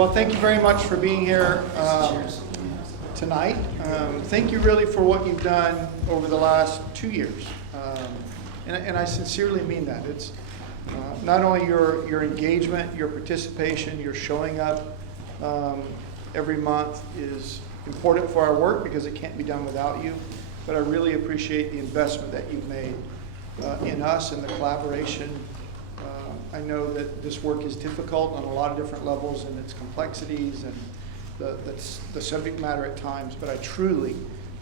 Well, thank you very much for being here tonight. Thank you really for what you've done over the last 2 years. And I sincerely mean that. It's not only your engagement, your participation, your showing up every month is important for our work because it can't be done without you. But I really appreciate the investment that you've made in us and the collaboration. I know that this work is difficult on a lot of different levels and its complexities and the subject matter at times, but I truly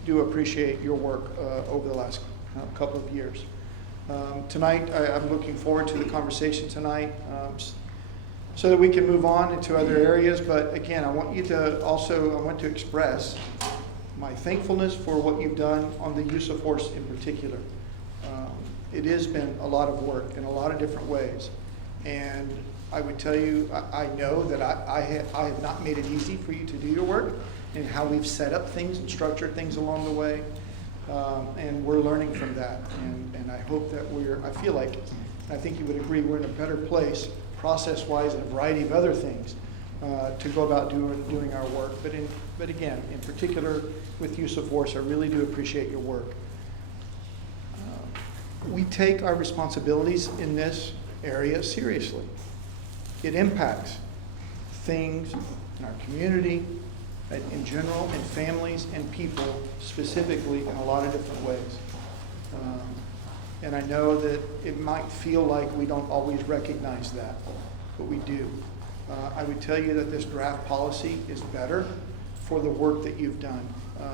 do appreciate your work over the last couple of years. Tonight, I'm looking forward to the conversation tonight so that we can move on into other areas. But again, I want to express my thankfulness for what you've done on the use of force in particular. It has been a lot of work in a lot of different ways. And I would tell you, I know that I have not made it easy for you to do your work and how we've set up things and structured things along the way. And we're learning from that. And I hope that I feel like, and I think you would agree, we're in a better place process-wise and a variety of other things to go about doing our work. But again, in particular with use of force, I really do appreciate your work. We take our responsibilities in this area seriously. It impacts things in our community in general, and families and people specifically in a lot of different ways. And I know that it might feel like we don't always recognize that, but we do. I would tell you that this draft policy is better for the work that you've done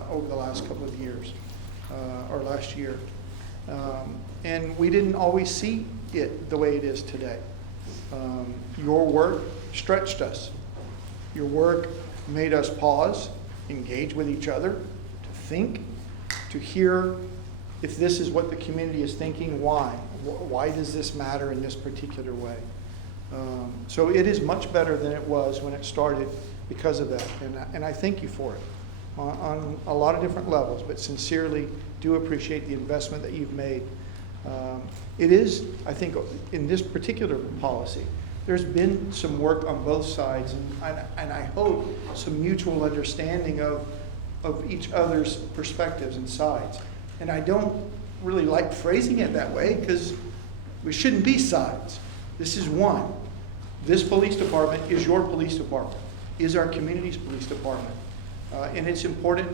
over the last couple of years, or last year. And we didn't always see it the way it is today. Your work stretched us. Your work made us pause, engage with each other, to think, to hear if this is what the community is thinking, why? Why does this matter in this particular way? So it is much better than it was when it started because of that. And I thank you for it on a lot of different levels, but sincerely do appreciate the investment that you've made. It is, I think, in this particular policy, there's been some work on both sides, and I hope some mutual understanding of each other's perspectives and sides. And I don't really like phrasing it that way because we shouldn't be sides. This is one. This police department is your police department, is our community's police department. And it's important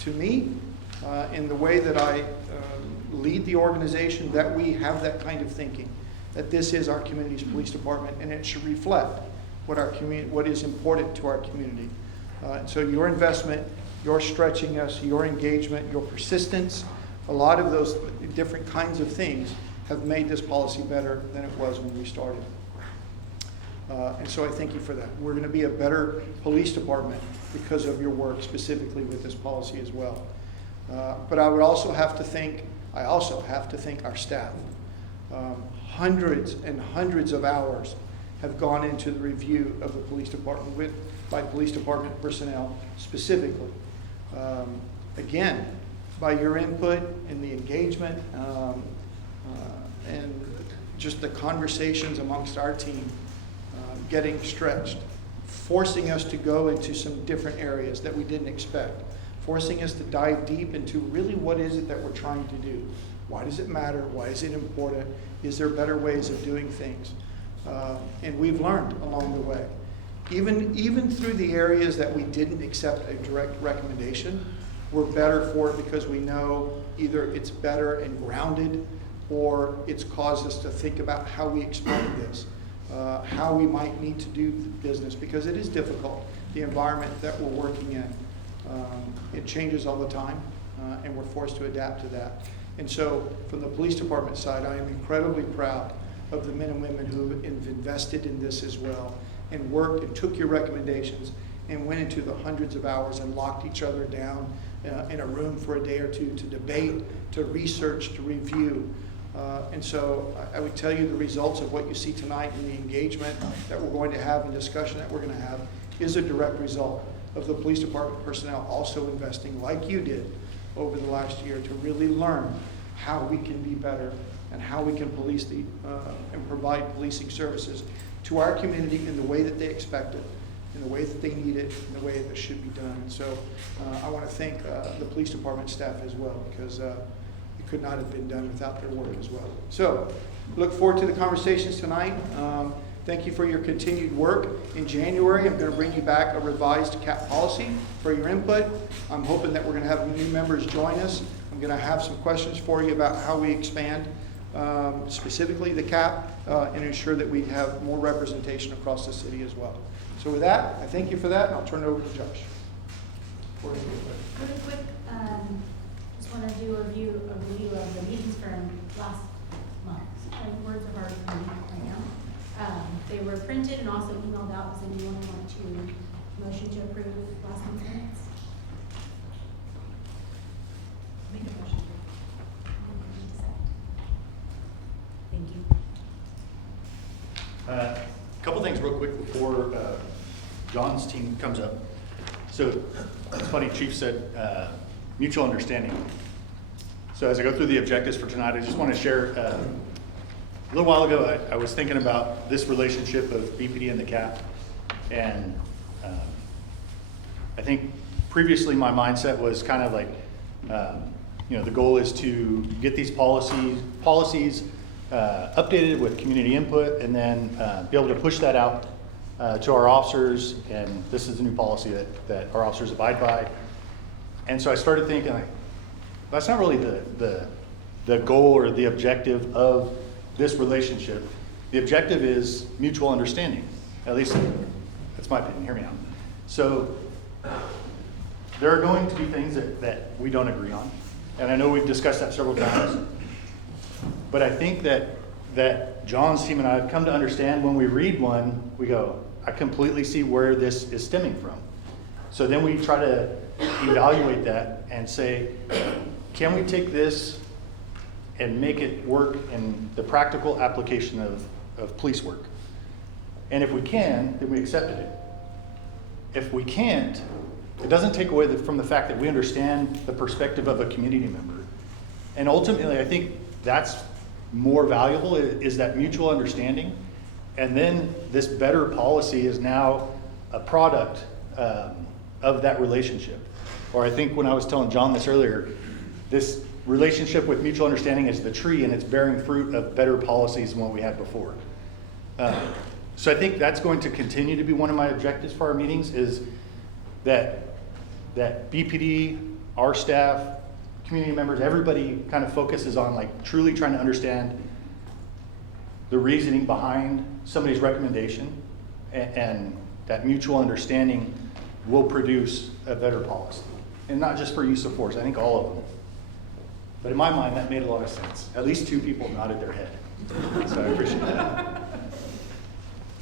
to me in the way that I lead the organization that we have that kind of thinking, that this is our community's police department and it should reflect what is important to our community. So your investment, your stretching us, your engagement, your persistence, a lot of those different kinds of things have made this policy better than it was when we started. And so I thank you for that. We're going to be a better police department because of your work specifically with this policy as well. But I also have to thank our staff. Hundreds and hundreds of hours have gone into the review of the police department by police department personnel specifically. Again, by your input and the engagement and just the conversations amongst our team, getting stretched, forcing us to go into some different areas that we didn't expect, forcing us to dive deep into really what is it that we're trying to do. Why does it matter? Why is it important? Is there better ways of doing things? And we've learned along the way. Even through the areas that we didn't accept a direct recommendation, we're better for it because we know either it's better and grounded or it's caused us to think about how we explain this, how we might need to do business, because it is difficult, the environment that we're working in. It changes all the time, and we're forced to adapt to that. And so from the police department side, I am incredibly proud of the men and women who have invested in this as well and worked and took your recommendations and went into the hundreds of hours and locked each other down in a room for a day or two to debate, to research, to review. And so I would tell you the results of what you see tonight and the engagement that we're going to have and discussion that we're going to have is a direct result of the police department personnel also investing like you did over the last year to really learn how we can be better and how we can police and provide policing services to our community in the way that they expect it, in the way that they need it, in the way that it should be done. And so I want to thank the police department staff as well, because it could not have been done without their work as well. So look forward to the conversations tonight. Thank you for your continued work. In January, I'm going to bring you back a revised CAP policy for your input. I'm hoping that we're going to have new members join us. I'm going to have some questions for you about how we expand specifically the CAP and ensure that we have more representation across the city as well. So with that, I thank you for that, and I'll turn it over to Josh. Really quick, just want to do a review of the meetings from last month. Words of our meeting right now. They were printed and also emailed out. Does anyone want to motion to approve last month's minutes? Make a motion. Thank you. A couple things real quick before John's team comes up. So it's funny, Chief said mutual understanding. So as I go through the objectives for tonight, I just want to share, a little while ago I was thinking about this relationship of BPD and the CAP. And I think previously my mindset was kind of like, the goal is to get these policies updated with community input, and then be able to push that out to our officers. And this is a new policy that our officers abide by. And so I started thinking, like, that's not really the goal or the objective of this relationship. The objective is mutual understanding. At least that's my opinion. Hear me out. So there are going to be things that we don't agree on. And I know we've discussed that several times. But I think that John's team and I have come to understand when we read one, we go, I completely see where this is stemming from. So then we try to evaluate that and say, can we take this and make it work in the practical application of police work? And if we can, then we accepted it. If we can't, it doesn't take away from the fact that we understand the perspective of a community member. And ultimately, I think that's more valuable, is that mutual understanding. And then this better policy is now a product of that relationship. Or I think when I was telling John this earlier, this relationship with mutual understanding is the tree, and it's bearing fruit of better policies than what we had before. So I think that's going to continue to be one of my objectives for our meetings, is that BPD, our staff, community members, everybody kind of focuses on like truly trying to understand the reasoning behind somebody's recommendation, and that mutual understanding will produce a better policy. And not just for use of force, I think all of them. But in my mind, that made a lot of sense. At least 2 people nodded their head. So I appreciate that.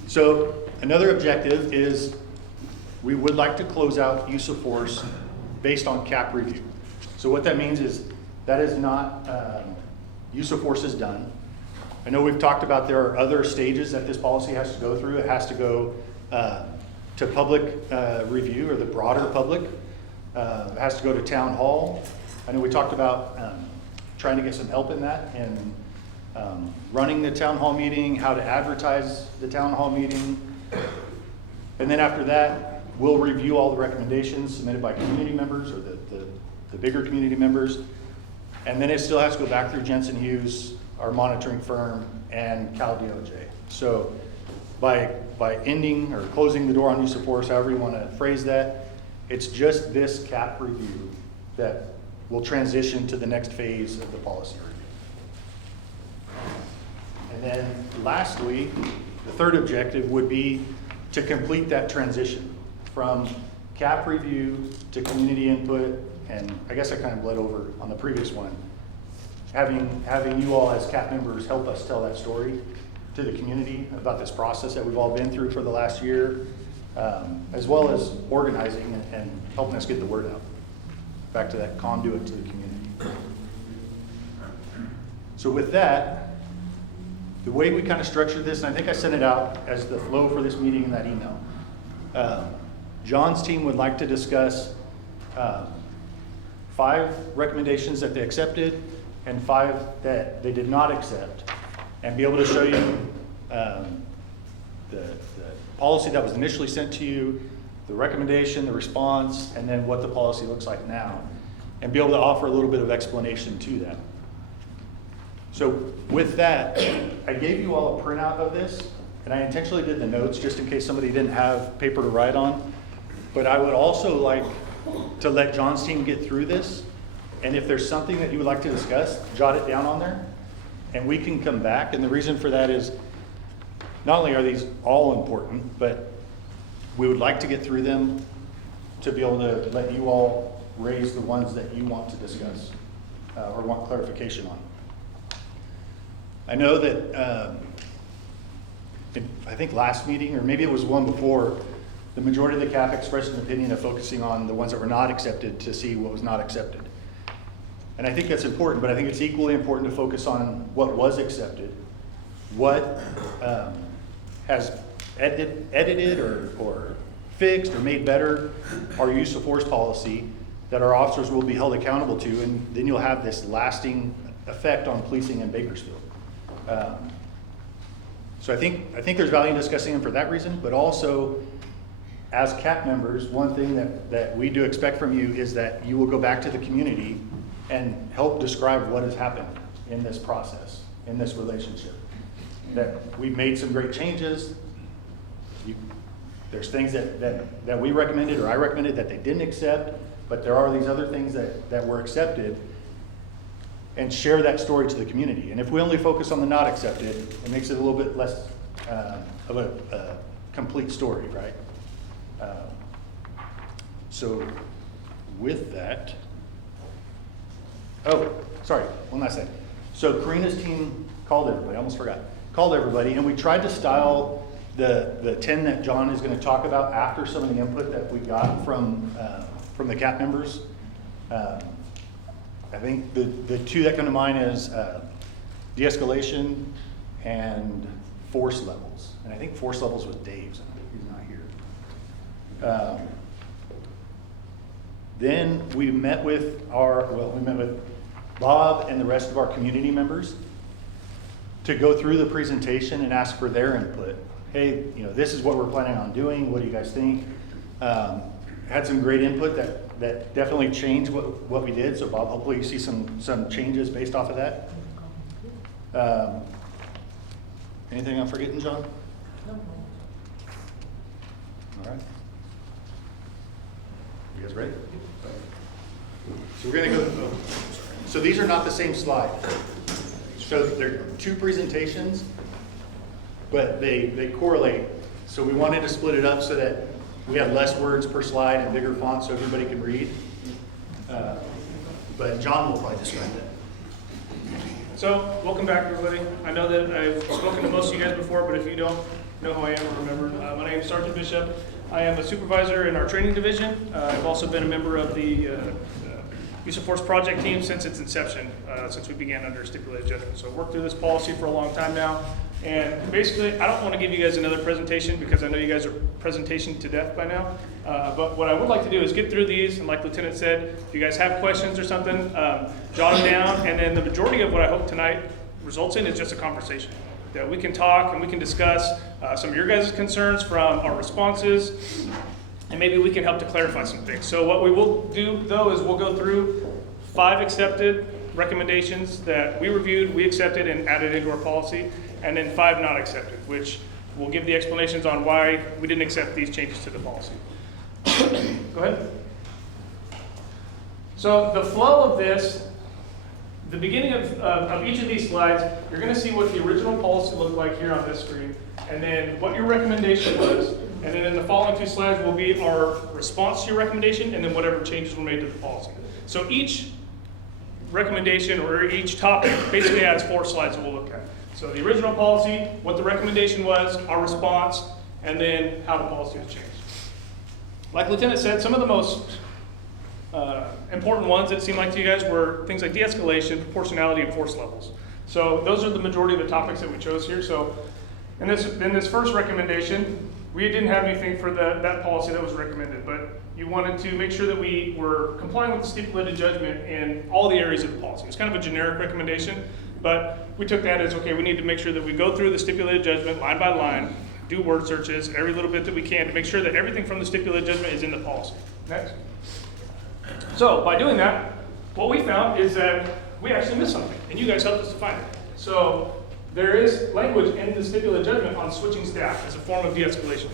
So another objective is we would like to close out use of force based on CAP review. So what that means is that is not, use of force is done. I know we've talked about there are other stages that this policy has to go through. It has to go to public review, or the broader public. It has to go to town hall. I know we talked about trying to get some help in that, and running the town hall meeting, how to advertise the town hall meeting. And then after that, we'll review all the recommendations submitted by community members, or the bigger community members. And then it still has to go back through Jensen Hughes, our monitoring firm, and Cal DOJ. So by ending or closing the door on use of force, however you want to phrase that, it's just this CAP review that will transition to the next phase of the policy review. And then lastly, the third objective would be to complete that transition from CAP review to community input. And I guess I kind of bled over on the previous one. Having you all as CAP members help us tell that story to the community about this process that we've all been through for the last year, as well as organizing and helping us get the word out. Back to that conduit to the community. So with that, the way we kind of structured this, and I think I sent it out as the flow for this meeting in that email. John's team would like to discuss 5 recommendations that they accepted and 5 that they did not accept, and be able to show you the policy that was initially sent to you, the recommendation, the response, and then what the policy looks like now, and be able to offer a little bit of explanation to that. So with that, I gave you all a printout of this, and I intentionally did the notes just in case somebody didn't have paper to write on. But I would also like to let John's team get through this, and if there's something that you would like to discuss, jot it down on there, and we can come back. And the reason for that is, not only are these all important, but we would like to get through them to be able to let you all raise the ones that you want to discuss or want clarification on. I know that I think last meeting, or maybe it was one before, the majority of the CAF expressed an opinion of focusing on the ones that were not accepted to see what was not accepted. And I think that's important, but I think it's equally important to focus on what was accepted, what has edited or fixed or made better our use of force policy that our officers will be held accountable to, and then you'll have this lasting effect on policing in Bakersfield. So I think there's value in discussing them for that reason, but also as CAP members, one thing that we do expect from you is that you will go back to the community and help describe what has happened in this process, in this relationship. That we've made some great changes. There's things that we recommended or I recommended that they didn't accept, but there are these other things that were accepted, and share that story to the community. And if we only focus on the not accepted, it makes it a little bit less of a complete story, right? So with that, oh, sorry, one last thing. So Karina's team called everybody, I almost forgot, called everybody, and we tried to style the 10 that John is going to talk about after some of the input that we got from the CAP members. I think the two that come to mind is de-escalation and force levels. And I think force levels was Dave's, and he's not here. Then we met with Bob and the rest of our community members to go through the presentation and ask for their input. Hey, this is what we're planning on doing. What do you guys think? Had some great input that definitely changed what we did. So Bob, hopefully you see some changes based off of that. Anything I'm forgetting, John? No. All right. You guys ready? So we're going to go. So these are not the same slide. So they're two presentations, but they correlate. So we wanted to split it up so that we have less words per slide and bigger font so everybody can read. But John will probably describe that. So, welcome back, everybody. I know that I've spoken to most of you guys before, but if you don't know who I am or remember, my name is Sergeant Bishop. I am a supervisor in our training division. I've also been a member of the Use of Force project team since its inception, since we began under stipulated judgment. So I've worked through this policy for a long time now. And basically, I don't want to give you guys another presentation because I know you guys are presentation to death by now. But what I would like to do is get through these, and like Lieutenant said, if you guys have questions or something, jot them down. And then the majority of what I hope tonight results in is just a conversation. That we can talk and we can discuss some of your guys' concerns from our responses, and maybe we can help to clarify some things. So what we will do, though, is we'll go through 5 accepted recommendations that we reviewed, we accepted, and added into our policy, and then 5 not accepted, which will give the explanations on why we didn't accept these changes to the policy. Go ahead. So the flow of this, the beginning of each of these slides, you're going to see what the original policy looked like here on this screen, and then what your recommendation was, and then in the following 2 slides will be our response to your recommendation, and then whatever changes were made to the policy. So each recommendation or each topic basically has 4 slides that we'll look at. So the original policy, what the recommendation was, our response, and then how the policy has changed. Like Lieutenant said, some of the most important ones that seemed like to you guys were things like de-escalation, proportionality, and force levels. So those are the majority of the topics that we chose here. So in this first recommendation, we didn't have anything for that policy that was recommended, but you wanted to make sure that we were complying with the stipulated judgment in all the areas of the policy. It's kind of a generic recommendation, but we took that as, okay, we need to make sure that we go through the stipulated judgment line by line do word searches, every little bit that we can to make sure that everything from the stipulated judgment is in the policy. Next. So by doing that, what we found is that we actually missed something, and you guys helped us to find it. So there is language in the stipulated judgment on switching staff as a form of de-escalation.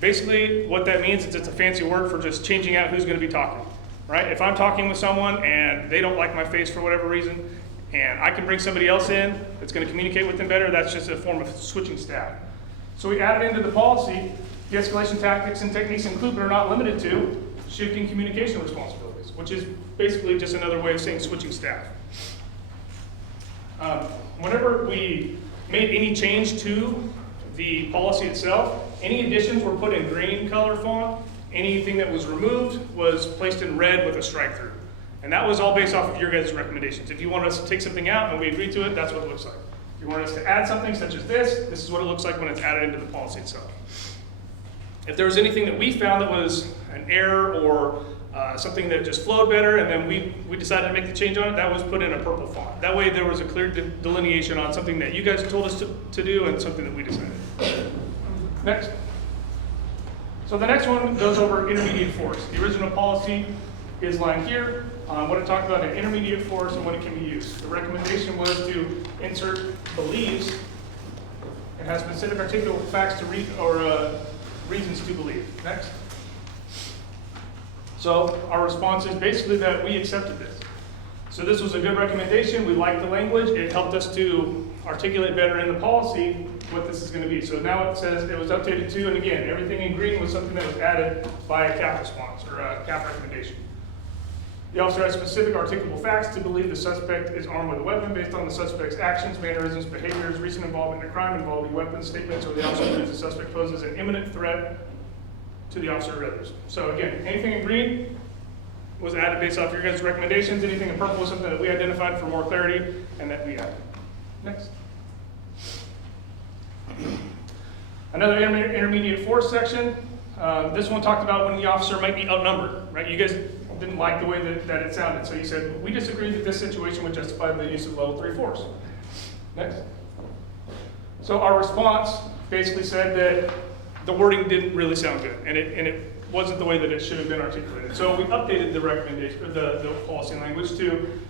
Basically, what that means is it's a fancy word for just changing out who's going to be talking, right? If I'm talking with someone and they don't like my face for whatever reason, and I can bring somebody else in that's going to communicate with them better, that's just a form of switching staff. So we added into the policy, de-escalation tactics and techniques include but are not limited to shifting communication responsibilities, which is basically just another way of saying switching staff. Whenever we made any change to the policy itself, any additions were put in green color font. Anything that was removed was placed in red with a strike through. And that was all based off of your guys' recommendations. If you want us to take something out and we agree to it, that's what it looks like. If you want us to add something such as this is what it looks like when it's added into the policy itself. If there was anything that we found that was an error or something that just flowed better and then we decided to make the change on it, that was put in a purple font. That way there was a clear delineation on something that you guys told us to do and something that we decided. Next. So the next one goes over intermediate force. The original policy is lying here. What it talked about an intermediate force and when it can be used. The recommendation was to insert believes and has specific articulable facts to read or reasons to believe. Next. So our response is basically that we accepted this. So this was a good recommendation. We liked the language. It helped us to articulate better in the policy what this is going to be. So now it says it was updated to, and again, everything in green was something that was added by a CAP response or a CAP recommendation. The officer has specific articulable facts to believe the suspect is armed with a weapon based on the suspect's actions, mannerisms, behaviors, recent involvement in a crime involving weapons, statements, or the officer believes the suspect poses an imminent threat to the officer or others. So again, anything in green was added based off your guys' recommendations. Anything in purple was something that we identified for more clarity and that we added. Next. Another intermediate force section. This one talked about when the officer might be outnumbered, right? You guys didn't like the way that it sounded, so you said, we disagree that this situation would justify the use of level 3 force. Next. So our response basically said that the wording didn't really sound good, and it wasn't the way that it should have been articulated. So we updated the recommendation, or the policy language to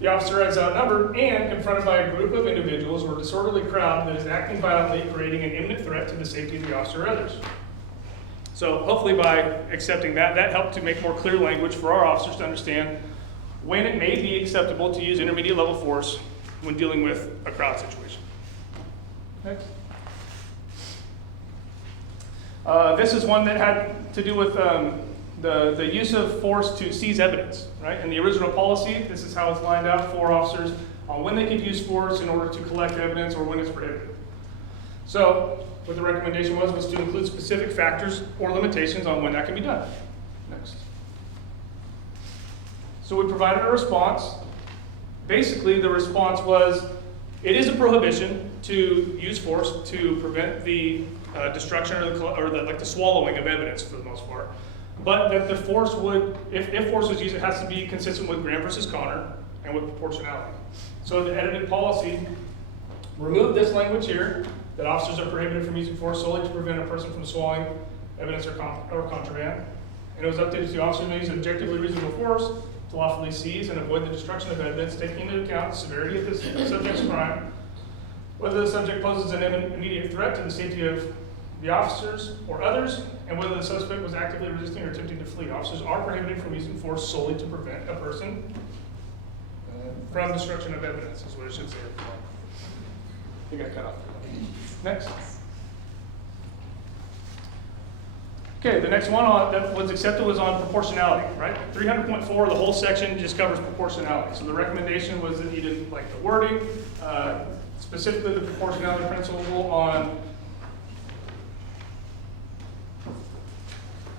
the officer is outnumbered and confronted by a group of individuals or disorderly crowd that is acting violently, creating an imminent threat to the safety of the officer or others. So hopefully by accepting that, that helped to make more clear language for our officers to understand when it may be acceptable to use intermediate level force when dealing with a crowd situation. Next. This is one that had to do with the use of force to seize evidence, right? In the original policy, this is how it's lined out for officers on when they could use force in order to collect evidence or when it's prohibited. So what the recommendation was to include specific factors or limitations on when that can be done. Next. So we provided a response. Basically, the response was, it is a prohibition to use force to prevent the destruction or the swallowing of evidence for the most part. But that the force would, if force was used, it has to be consistent with Graham versus Connor and with proportionality. So the edited policy removed this language here, that officers are prohibited from using force solely to prevent a person from swallowing evidence or contraband. And it was updated to the officer may use objectively reasonable force to lawfully seize and avoid the destruction of evidence, taking into account the severity of the subject's crime, whether the subject poses an immediate threat to the safety of the officers or others, and whether the suspect was actively resisting or attempting to flee. Officers are prohibited from using force solely to prevent a person from destruction of evidence, is what it should say. I think I cut off. Next. Okay, the next one that was accepted was on proportionality, right? 300.4, the whole section just covers proportionality. So the recommendation was that you didn't like the wording, specifically the proportionality principle on,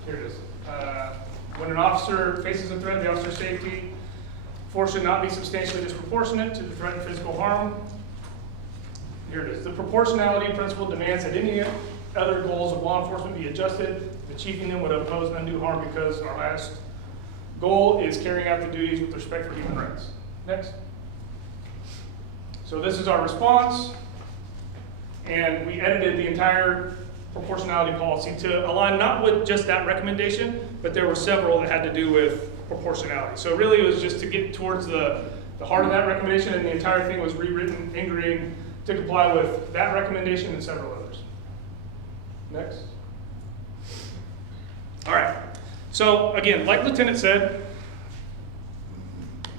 here it is. When an officer faces a threat to the officer's safety, force should not be substantially disproportionate to the threat of physical harm. Here it is. The proportionality principle demands that any other goals of law enforcement be adjusted. Achieving them would impose undue harm because our last goal is carrying out the duties with respect for human rights. Next. So this is our response, and we edited the entire proportionality policy to align not with just that recommendation, but there were several that had to do with proportionality. So really it was just to get towards the heart of that recommendation, and the entire thing was rewritten in green to comply with that recommendation and several others. Next. All right. So again, like Lieutenant said,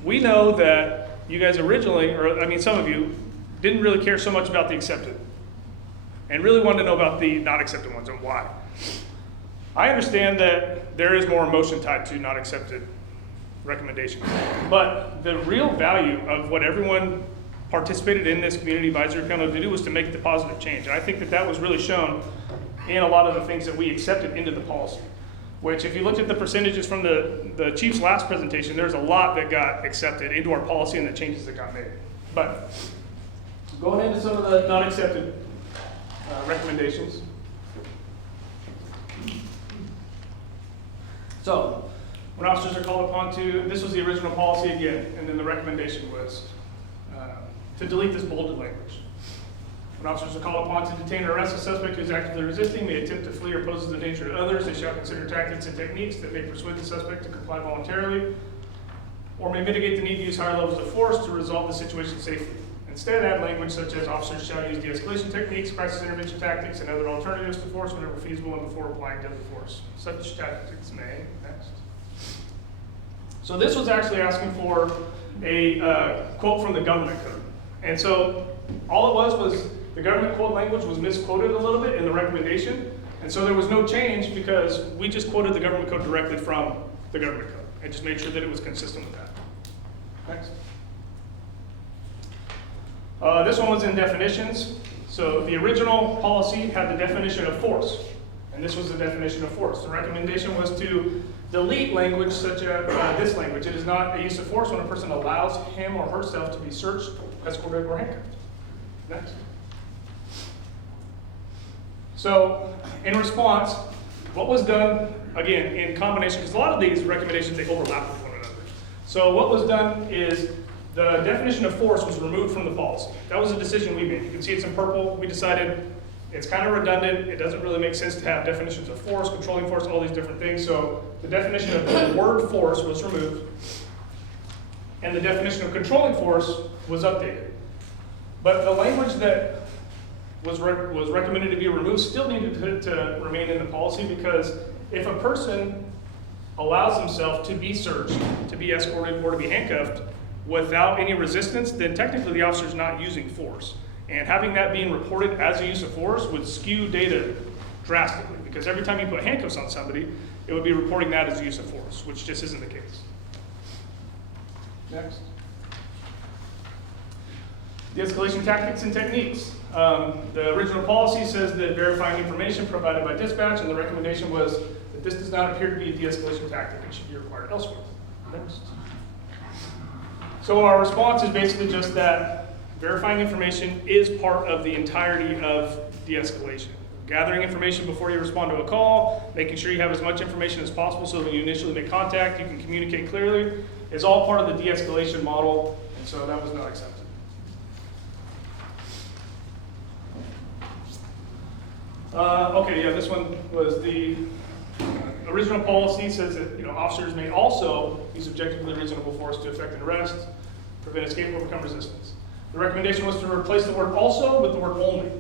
we know that you guys originally, or I mean some of you, didn't really care so much about the accepted and really wanted to know about the not accepted ones and why. I understand that there is more emotion tied to not accepted recommendations, but the real value of what everyone participated in this community advisory panel to do was to make the positive change. And I think that that was really shown in a lot of the things that we accepted into the policy, which if you looked at the percentages from the chief's last presentation, there's a lot that got accepted into our policy and the changes that got made. But going into some of the not accepted recommendations. So, when officers are called upon to, this was the original policy again, and then the recommendation was to delete this bolded language. When officers are called upon to detain or arrest a suspect who is actively resisting, may attempt to flee or poses a danger to others, they shall consider tactics and techniques that may persuade the suspect to comply voluntarily, or may mitigate the need to use higher levels of force to resolve the situation safely. Instead, add language such as officers shall use de-escalation techniques, crisis intervention tactics, and other alternatives to force whenever feasible and before applying deadly force. Such tactics may, next. So this was actually asking for a quote from the government code. And so all it was the government quote language was misquoted a little bit in the recommendation. And so there was no change because we just quoted the government code directly from the government code and just made sure that it was consistent with that. Next. This one was in definitions. So the original policy had the definition of force, and this was the definition of force. The recommendation was to delete language such as this language. It is not a use of force when a person allows him or herself to be searched, escorted, or handcuffed. Next. So in response, what was done, again, in combination, because a lot of these recommendations, they overlap with one another. So what was done is the definition of force was removed from the policy. That was a decision we made. You can see it's in purple. We decided it's kind of redundant. It doesn't really make sense to have definitions of force, controlling force, all these different things. So the definition of the word force was removed, and the definition of controlling force was updated. But the language that was recommended to be removed still needed to remain in the policy, because if a person allows himself to be searched, to be escorted, or to be handcuffed without any resistance, then technically the officer's not using force. And having that being reported as a use of force would skew data drastically, because every time you put handcuffs on somebody, it would be reporting that as a use of force, which just isn't the case. Next. De-escalation tactics and techniques. The original policy says that verifying information provided by dispatch, and the recommendation was that this does not appear to be a de-escalation tactic and should be required elsewhere. Next. So our response is basically just that verifying information is part of the entirety of de-escalation. Gathering information before you respond to a call, making sure you have as much information as possible so that when you initially make contact, you can communicate clearly, is all part of the de-escalation model, and so that was not accepted. This one was the original policy says that officers may also use objectively reasonable force to effect an arrest, prevent escape, or overcome resistance. The recommendation was to replace the word also with the word only.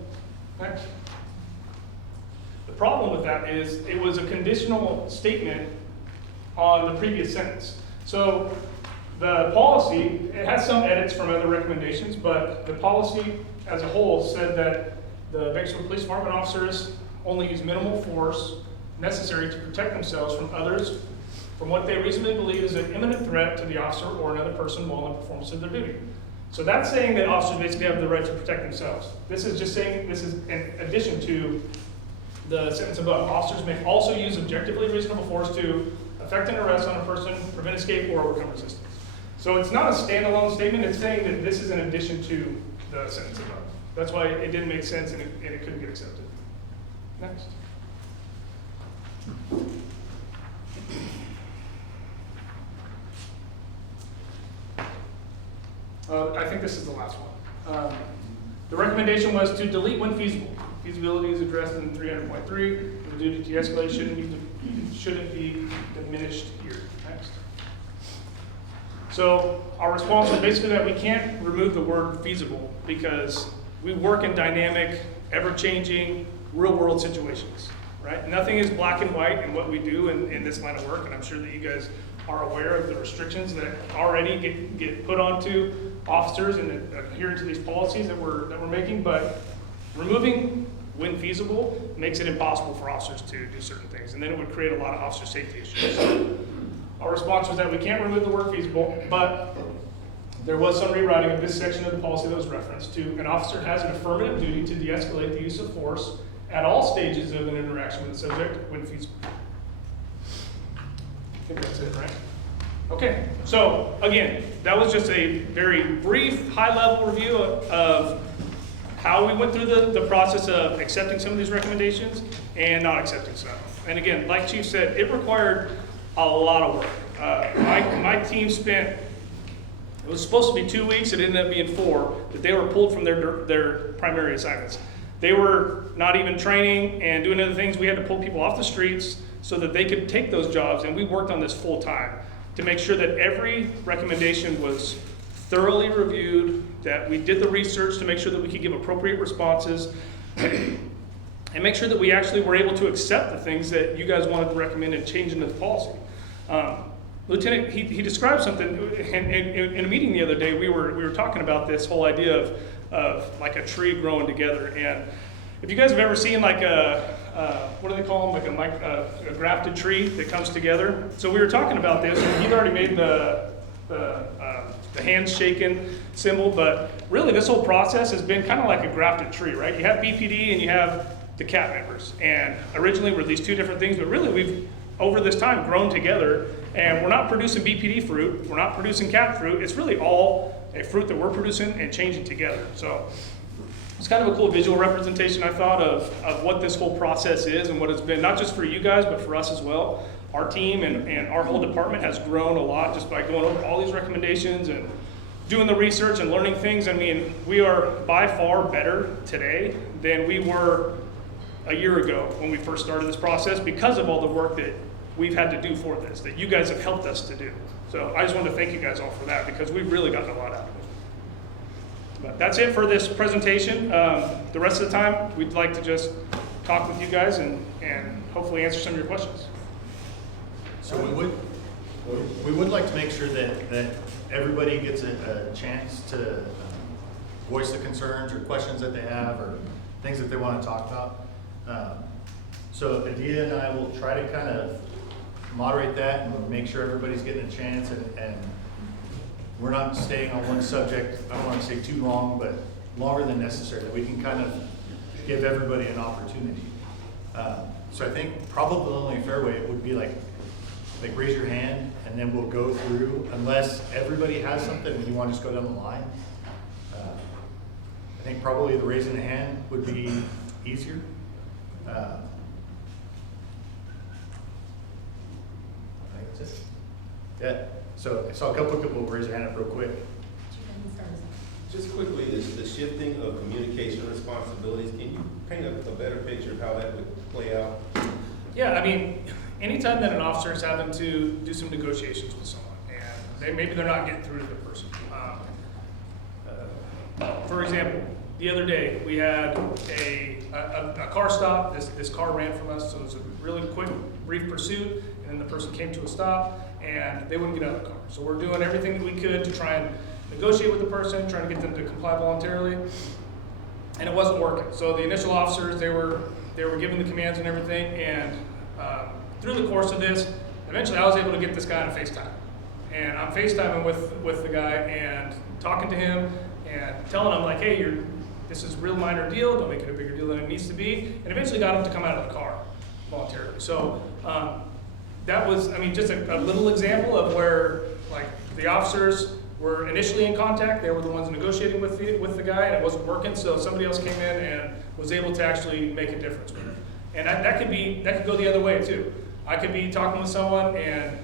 Next. The problem with that is it was a conditional statement on the previous sentence. So the policy, it has some edits from other recommendations, but the policy as a whole said that the Bakersfield Police Department officers only use minimal force necessary to protect themselves from others from what they reasonably believe is an imminent threat to the officer or another person while in the performance of their duty. So that's saying that officers basically have the right to protect themselves. This is just saying, this is in addition to the sentence above. Officers may also use objectively reasonable force to effect an arrest on a person, prevent escape, or overcome resistance. So it's not a standalone statement, it's saying that this is in addition to the sentence above. That's why it didn't make sense and it couldn't get accepted. Next. I think this is the last one. The recommendation was to delete when feasible. Feasibility is addressed in 300.3. The duty to de-escalate shouldn't be diminished here. Next. So our response was basically that we can't remove the word feasible because we work in dynamic, ever-changing, real-world situations, right? Nothing is black and white in what we do in this line of work, and I'm sure that you guys are aware of the restrictions that already get put onto officers and adhering to these policies that we're making, but removing when feasible makes it impossible for officers to do certain things, and then it would create a lot of officer safety issues. So our response was that we can't remove the word feasible, but there was some rewriting of this section of the policy that was referenced to an officer has an affirmative duty to de-escalate the use of force at all stages of an interaction with the subject when feasible. I think that's it, right? Okay, so again, that was just a very brief, high-level review of how we went through the process of accepting some of these recommendations and not accepting some. And again, like Chief said, it required a lot of work. My team spent, it was supposed to be 2 weeks, it ended up being 4, that they were pulled from their primary assignments. They were not even training and doing other things. We had to pull people off the streets so that they could take those jobs, and we worked on this full time to make sure that every recommendation was thoroughly reviewed, that we did the research to make sure that we could give appropriate responses, and make sure that we actually were able to accept the things that you guys wanted to recommend and change into the policy. Lieutenant, he described something in a meeting the other day. We were talking about this whole idea of like a tree growing together. And if you guys have ever seen like what do they call them, like a grafted tree that comes together. So we were talking about this, and he'd already made the hands shaken symbol, but really this whole process has been kind of like a grafted tree, right? You have BPD and you have the CAT members, and originally were these two different things, but really we've over this time grown together, and we're not producing BPD fruit, we're not producing CAT fruit, it's really all a fruit that we're producing and changing together. So it's kind of a cool visual representation, I thought, of what this whole process is and what it's been, not just for you guys, but for us as well. Our team and our whole department has grown a lot just by going over all these recommendations and doing the research and learning things. I mean, we are by far better today than we were a year ago when we first started this process because of all the work that we've had to do for this, that you guys have helped us to do. So I just wanted to thank you guys all for that because we've really gotten a lot out of it. But that's it for this presentation. The rest of the time, we'd like to just talk with you guys and hopefully answer some of your questions. So we would like to make sure that everybody gets a chance to voice the concerns or questions that they have or things that they want to talk about. So Adia and I will try to kind of moderate that and make sure everybody's getting a chance, and we're not staying on one subject, I don't want to say too long, but longer than necessary, that we can kind of give everybody an opportunity. So I think probably the only fair way would be like raise your hand and then we'll go through, unless everybody has something and you want to just go down the line. I think probably the raising the hand would be easier. I think that's it. Yeah, so I saw a couple of people raise their hand up real quick. Just quickly, the shifting of communication responsibilities, can you paint a better picture of how that would play out? Yeah, I mean, anytime that an officer is having to do some negotiations with someone, and maybe they're not getting through to the person. For example, the other day we had a car stop. This car ran from us, so it was a really quick, brief pursuit, and then the person came to a stop, and they wouldn't get out of the car. So we're doing everything that we could to try and negotiate with the person, trying to get them to comply voluntarily, and it wasn't working. So the initial officers, they were given the commands and everything, and through the course of this, eventually I was able to get this guy on FaceTime. And I'm FaceTiming with the guy and talking to him and telling him like, hey, this is a real minor deal, don't make it a bigger deal than it needs to be, and eventually got him to come out of the car voluntarily. So that was, I mean, just a little example of where like the officers were initially in contact, they were the ones negotiating with the guy, and it wasn't working, so somebody else came in and was able to actually make a difference with it. And that could go the other way too. I could be talking with someone and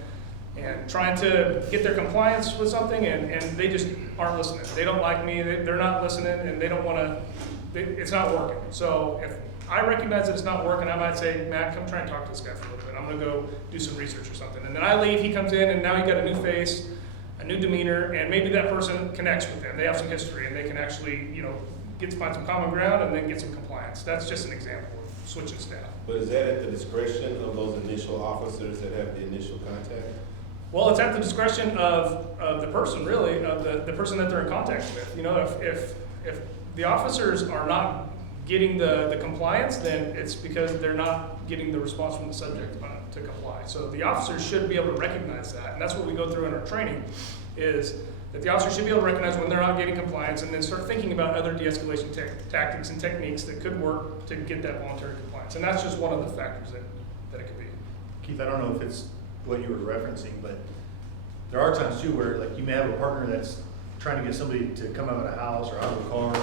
trying to get their compliance with something, and they just aren't listening. They don't like me, they're not listening, and they don't want to, it's not working. So if I recognize that it's not working, I might say, Matt, come try and talk to this guy for a little bit. I'm gonna go do some research or something. And then I leave, he comes in, and now he got a new face, a new demeanor, and maybe that person connects with them. They have some history, and they can actually, find some common ground and then get some compliance. That's just an example of switching staff. But is that at the discretion of those initial officers that have the initial contact? Well, it's at the discretion of the person, really, of the person that they're in contact with. If the officers are not getting the compliance, then it's because they're not getting the response from the subject to comply. So the officers should be able to recognize that, and that's what we go through in our training, is that the officers should be able to recognize when they're not getting compliance and then start thinking about other de-escalation tactics and techniques that could work to get that voluntary compliance. And that's just one of the factors that it could be. Keith, I don't know if it's what you were referencing, but there are times too where like you may have a partner that's trying to get somebody to come out of a house or out of a car,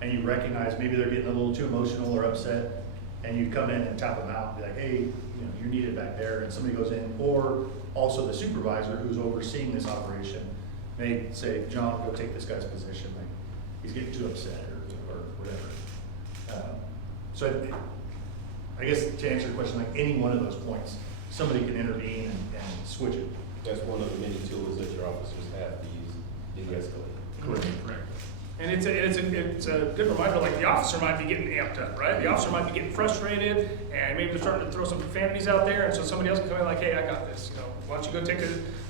and you recognize maybe they're getting a little too emotional or upset, and you come in and tap them out and be like, hey, you're needed back there, and somebody goes in, or also the supervisor who's overseeing this operation may say, John, go take this guy's position, like he's getting too upset or whatever. So I guess to answer the question, like any one of those points, somebody can intervene and switch it. That's one of the many tools that your officers have to use de-escalate. Correct. And it's a good reminder, like the officer might be getting amped up, right? The officer might be getting frustrated, and maybe they're starting to throw some profanities out there, and so somebody else can come in like, hey, I got this, why don't you go take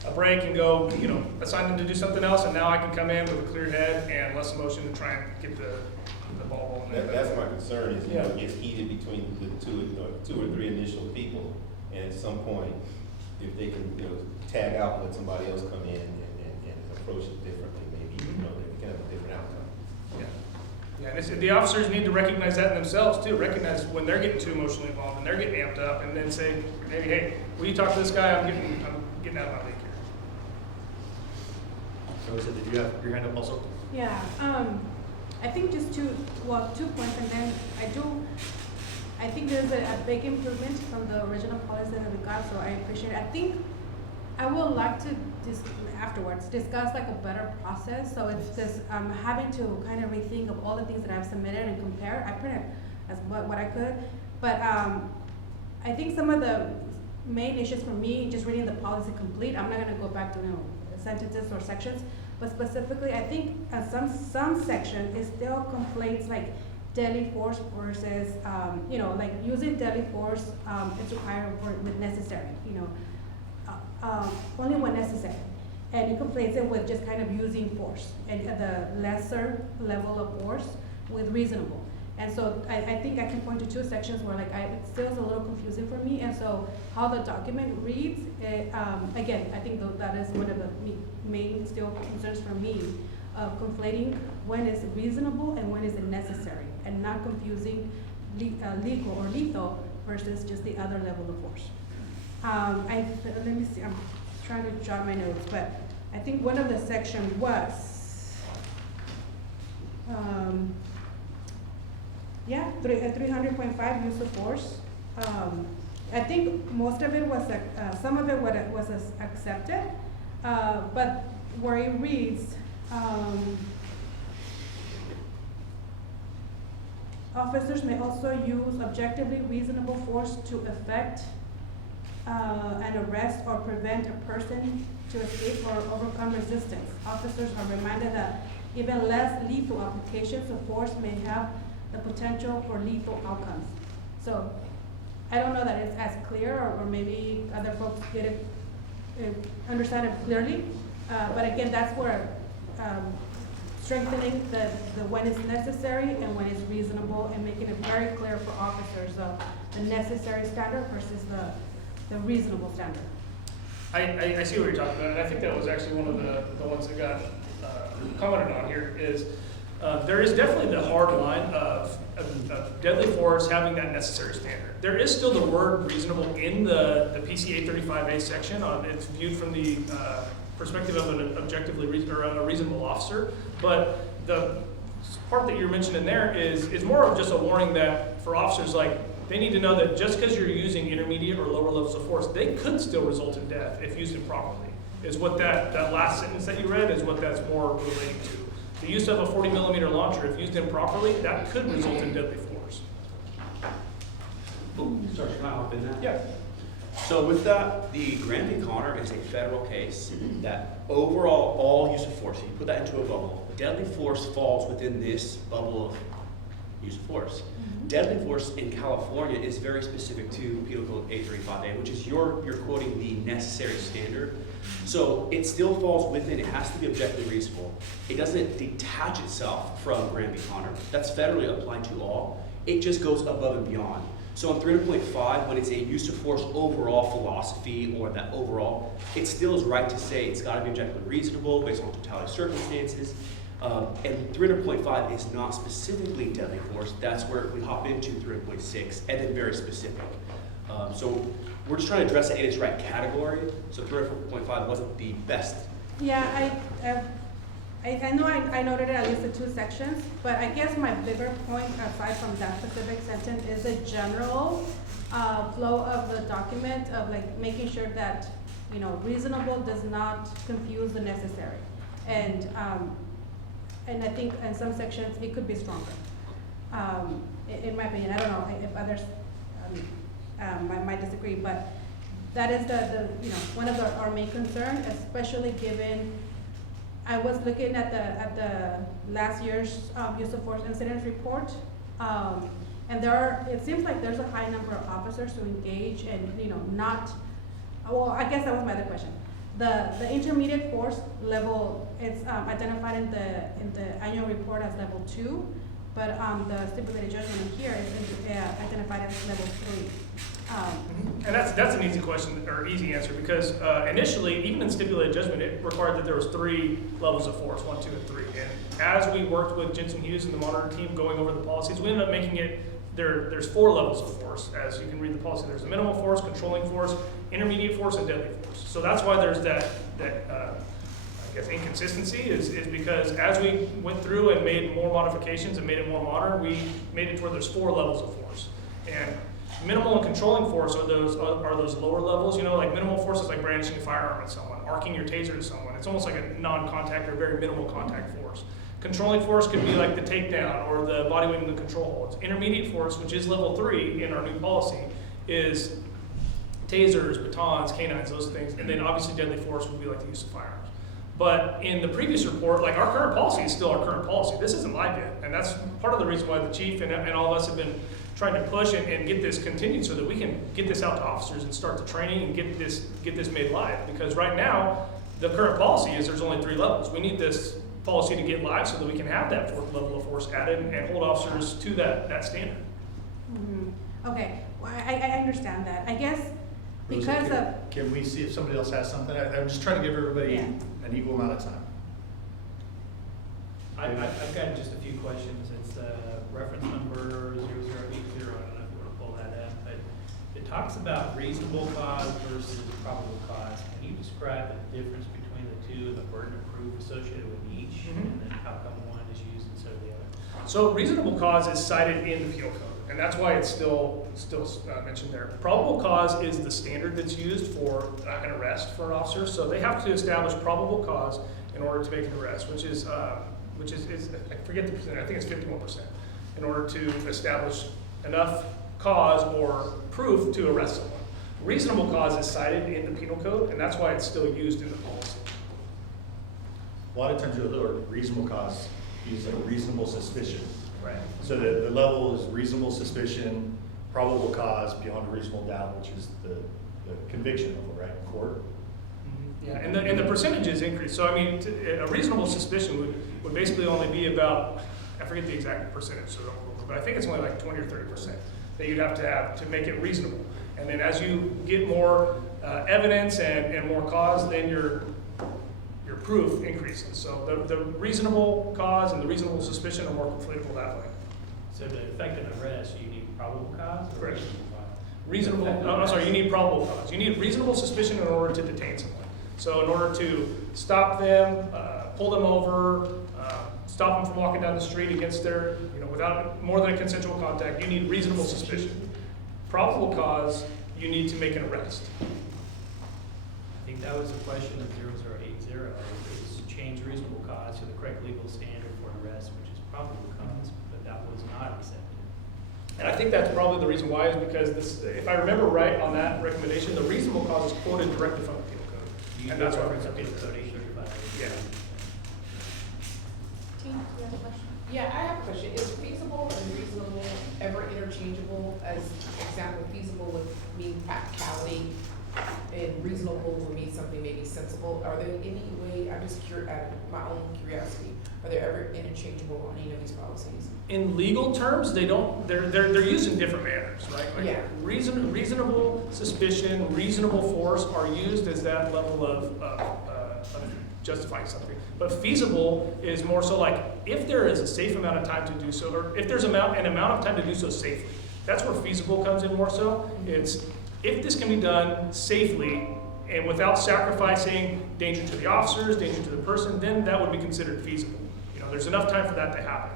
a break and go, assign them to do something else, and now I can come in with a clear head and less emotion and try and get the ball rolling. That's my concern, is, Yeah. it gets heated between the two or three initial people, and at some point, if they can, tag out and let somebody else come in and approach it differently, maybe, they can have a different outcome. Yeah, and the officers need to recognize that in themselves too, recognize when they're getting too emotionally involved and they're getting amped up, and then say, maybe, hey, will you talk to this guy, I'm getting out of my league here. So did you have your hand up also? Yeah, I think just 2 points, and then I think there's a big improvement from the original policy that we got, so I appreciate it. I think I would like to afterwards discuss like a better process, so it's just having to kind of rethink of all the things that I've submitted and compare. I printed as what I could, but I think some of the main issues for me, just reading the policy complete, I'm not gonna go back to sentences or sections, but specifically, I think some section it still conflates like deadly force versus like using deadly force is required with necessary, only when necessary, and it conflates it with just kind of using force and the lesser level of force with reasonable. And so I think I can point to 2 sections where it still is a little confusing for me, and so how the document reads, again, I think that is one of the main still concerns for me, conflating when is reasonable and when is it necessary, and not confusing legal or lethal versus just the other level of force. Let me see, I'm trying to jot my notes, but I think one of the sections was, 300.5 use of force. I think most of it was, some of it was accepted, but where it reads, officers may also use objectively reasonable force to effect an arrest or prevent a person to escape or overcome resistance. Officers are reminded that even less lethal applications of force may have the potential for lethal outcomes. So I don't know that it's as clear, or maybe other folks get it, understand it clearly. But again, that's where strengthening the when it's necessary and when it's reasonable, and making it very clear for officers the necessary standard versus the reasonable standard. I see what you're talking about, and I think that was actually one of the ones that got commented on here, is there is definitely the hard line of deadly force having that necessary standard. There is still the word reasonable in the PCA 35A section. It's viewed from the perspective of an objectively a reasonable officer, but the part that you're mentioning there is more of just a warning that for officers, like, they need to know that just because you're using intermediate or lower levels of force, they could still result in death if used improperly. Is what that last sentence that you read is what that's more relating to. The use of a 40mm launcher, if used improperly, that could result in deadly force. Sergeant, can I hop in that? Yeah. So with that, the Graham v. Connor is a federal case that overall, all use of force, if you put that into a bubble, deadly force falls within this bubble of use of force. Deadly force in California is very specific to Penal Code 835A, which is you're quoting the necessary standard. So it still falls within, it has to be objectively reasonable. It doesn't detach itself from Graham v. Connor. That's federally applied to all. It just goes above and beyond. So on 300.5, when it's a use of force overall philosophy or that overall, it still is right to say it's got to be objectively reasonable based on totality of circumstances. And 300.5 is not specifically deadly force. That's where we hop into 300.6 and then very specific. So we're just trying to address it in its right category. So 300.5 wasn't the best. Yeah, I know I noted it at least the 2 sections, but I guess my bigger point aside from that specific sentence is the general flow of the document of like making sure that, you know, reasonable does not confuse the necessary. And I think in some sections it could be stronger. In my opinion, I don't know if others might disagree, but that is the you know, one of our main concerns, especially given I was looking at the last year's use of force incidents report, and it seems like there's a high number of officers who engage and, you know, not, well, I guess that was my other question. The intermediate force level, it's identified in the annual report as level 2, but the stipulated judgment here is identified as level 3. And that's an easy question or easy answer because initially, even in stipulated judgment, it required that there was 3 levels of force, 1, 2, and 3. And as we worked with Jensen Hughes and the monitoring team going over the policies, we ended up making it there's 4 levels of force. As you can read the policy, there's the minimal force, controlling force, intermediate force, and deadly force. So that's why there's that I guess inconsistency is because as we went through and made more modifications and made it more modern, we made it to where there's 4 levels of force. And minimal and controlling force are those lower levels, you know, like minimal force is like brandishing a firearm at someone, arcing your taser to someone. It's almost like a non-contact or very minimal contact force. Controlling force could be like the takedown or the body weight in the control holds. Intermediate force, which is level 3 in our new policy, is tasers, batons, canines, those things. And then obviously deadly force would be like the use of firearms. But in the previous report, like our current policy is still our current policy. This isn't live yet. And that's part of the reason why the chief and all of us have been trying to push and get this continued so that we can get this out to officers and start the training and get this made live. Because right now, the current policy is there's only 3 levels. We need this policy to get live so that we can have that 4th level of force added and hold officers to that standard. Mm-hmm. Okay, well, I understand that. I guess Rosie, because of, Can we see if somebody else has something? I'm just trying to give everybody Yeah. an equal amount of time. I've got just a few questions. It's reference number 0080. I don't know if you want to pull that up, but it talks about reasonable cause versus probable cause. Can you describe the difference between the two and the burden of proof associated with each, and then how come one is used instead of the other? So reasonable cause is cited in the penal code, and that's why it's still mentioned there. Probable cause is the standard that's used for an arrest for an officer. So they have to establish probable cause in order to make an arrest, which is I forget the percent. I think it's 51%. In order to establish enough cause or proof to arrest someone. Reasonable cause is cited in the penal code, and that's why it's still used in the policy. A lot of times you'll hear reasonable cause use like reasonable suspicion. Right. So the level is reasonable suspicion, probable cause, beyond a reasonable doubt, which is the conviction level, right, in court. Yeah, and the percentages increase. So I mean, a reasonable suspicion would basically only be about, I forget the exact percentage, so don't, but I think it's only like 20 or 30% that you'd have to make it reasonable. And then as you get more evidence and more cause, then your proof increases. So the reasonable cause and the reasonable suspicion are more conflatable that way. So to effect an arrest, you need probable cause or Correct. reasonable cause? I'm sorry, you need probable cause. You need reasonable suspicion in order to detain someone. So in order to stop them, pull them over, stop them from walking down the street against their, without more than a consensual contact, you need reasonable suspicion. Probable cause, you need to make an arrest. I think that was a question of 0080, is change reasonable cause to the correct legal standard for an arrest, which is probable cause, but that was not accepted. And I think that's probably the reason why is because this, if I remember right on that recommendation, the reasonable cause is quoted directly from the penal code. And that's why reference it's up to code 835. Yeah. Team, do you have a question? Yeah, I have a question. Is feasible and reasonable ever interchangeable? As example, feasible would mean practicality, and reasonable would mean something maybe sensible. Are there any way, I'm just curious, out of my own curiosity, are they ever interchangeable on any of these policies? In legal terms, they don't, they're used in different manners, right? Like Yeah. reasonable suspicion, reasonable force are used as that level of justifying something. But feasible is more so like, if there is a safe amount of time to do so, or if there's an amount of time to do so safely. That's where feasible comes in more so. It's, if this can be done safely and without sacrificing danger to the officers, danger to the person, then that would be considered feasible. You know, there's enough time for that to happen.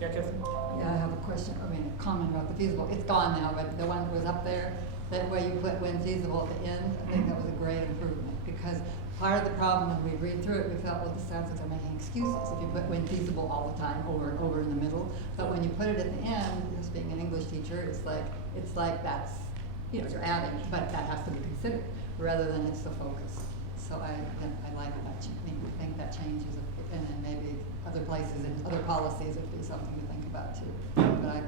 Yeah, Kevin? Yeah, I have a question, I mean, a comment about the feasible. It's gone now, but the one that was up there, that way you put when feasible at the end, I think that was a great improvement. Because part of the problem when we read through it, we felt, well, this sounds like they're making excuses. If you put when feasible all the time, over and over in the middle. But when you put it at the end, just being an English teacher, it's like that's, you know, you're adding, but that has to be considered, rather than it's the focus. So I like that, I think that changes, and then maybe other places and other policies would be something to think about too. But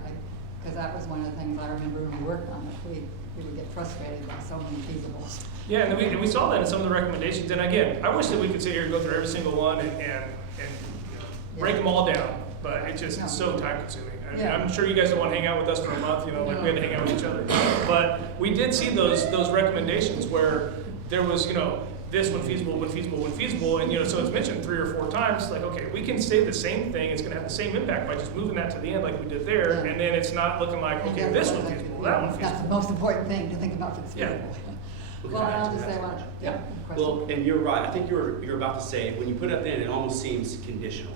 because that was one of the things I remember when we worked on it, we would get frustrated by so many feasibles. Yeah, and we saw that in some of the recommendations. And again, I wish that we could sit here and go through every single one and you know, break them all down. But it's just it's so time consuming. I mean, Yeah. I'm sure you guys don't want to hang out with us for a month, you know, like we had to hang out with each other. But we did see those recommendations where there was, you know, this when feasible, and you know, so it's mentioned 3 or 4 times, like, okay, we can say the same thing, it's gonna have the same impact by just moving that to the end like we did there, Yeah. and then it's not looking like, okay, And this that's one what- feasible, that one That's the feasible. most important thing to think about for the Yeah. feasible. We'll Well, come back I'll to just that. say one, Yeah. question. Well, and you're right. I think you're about to say, when you put it at the end, it almost seems conditional.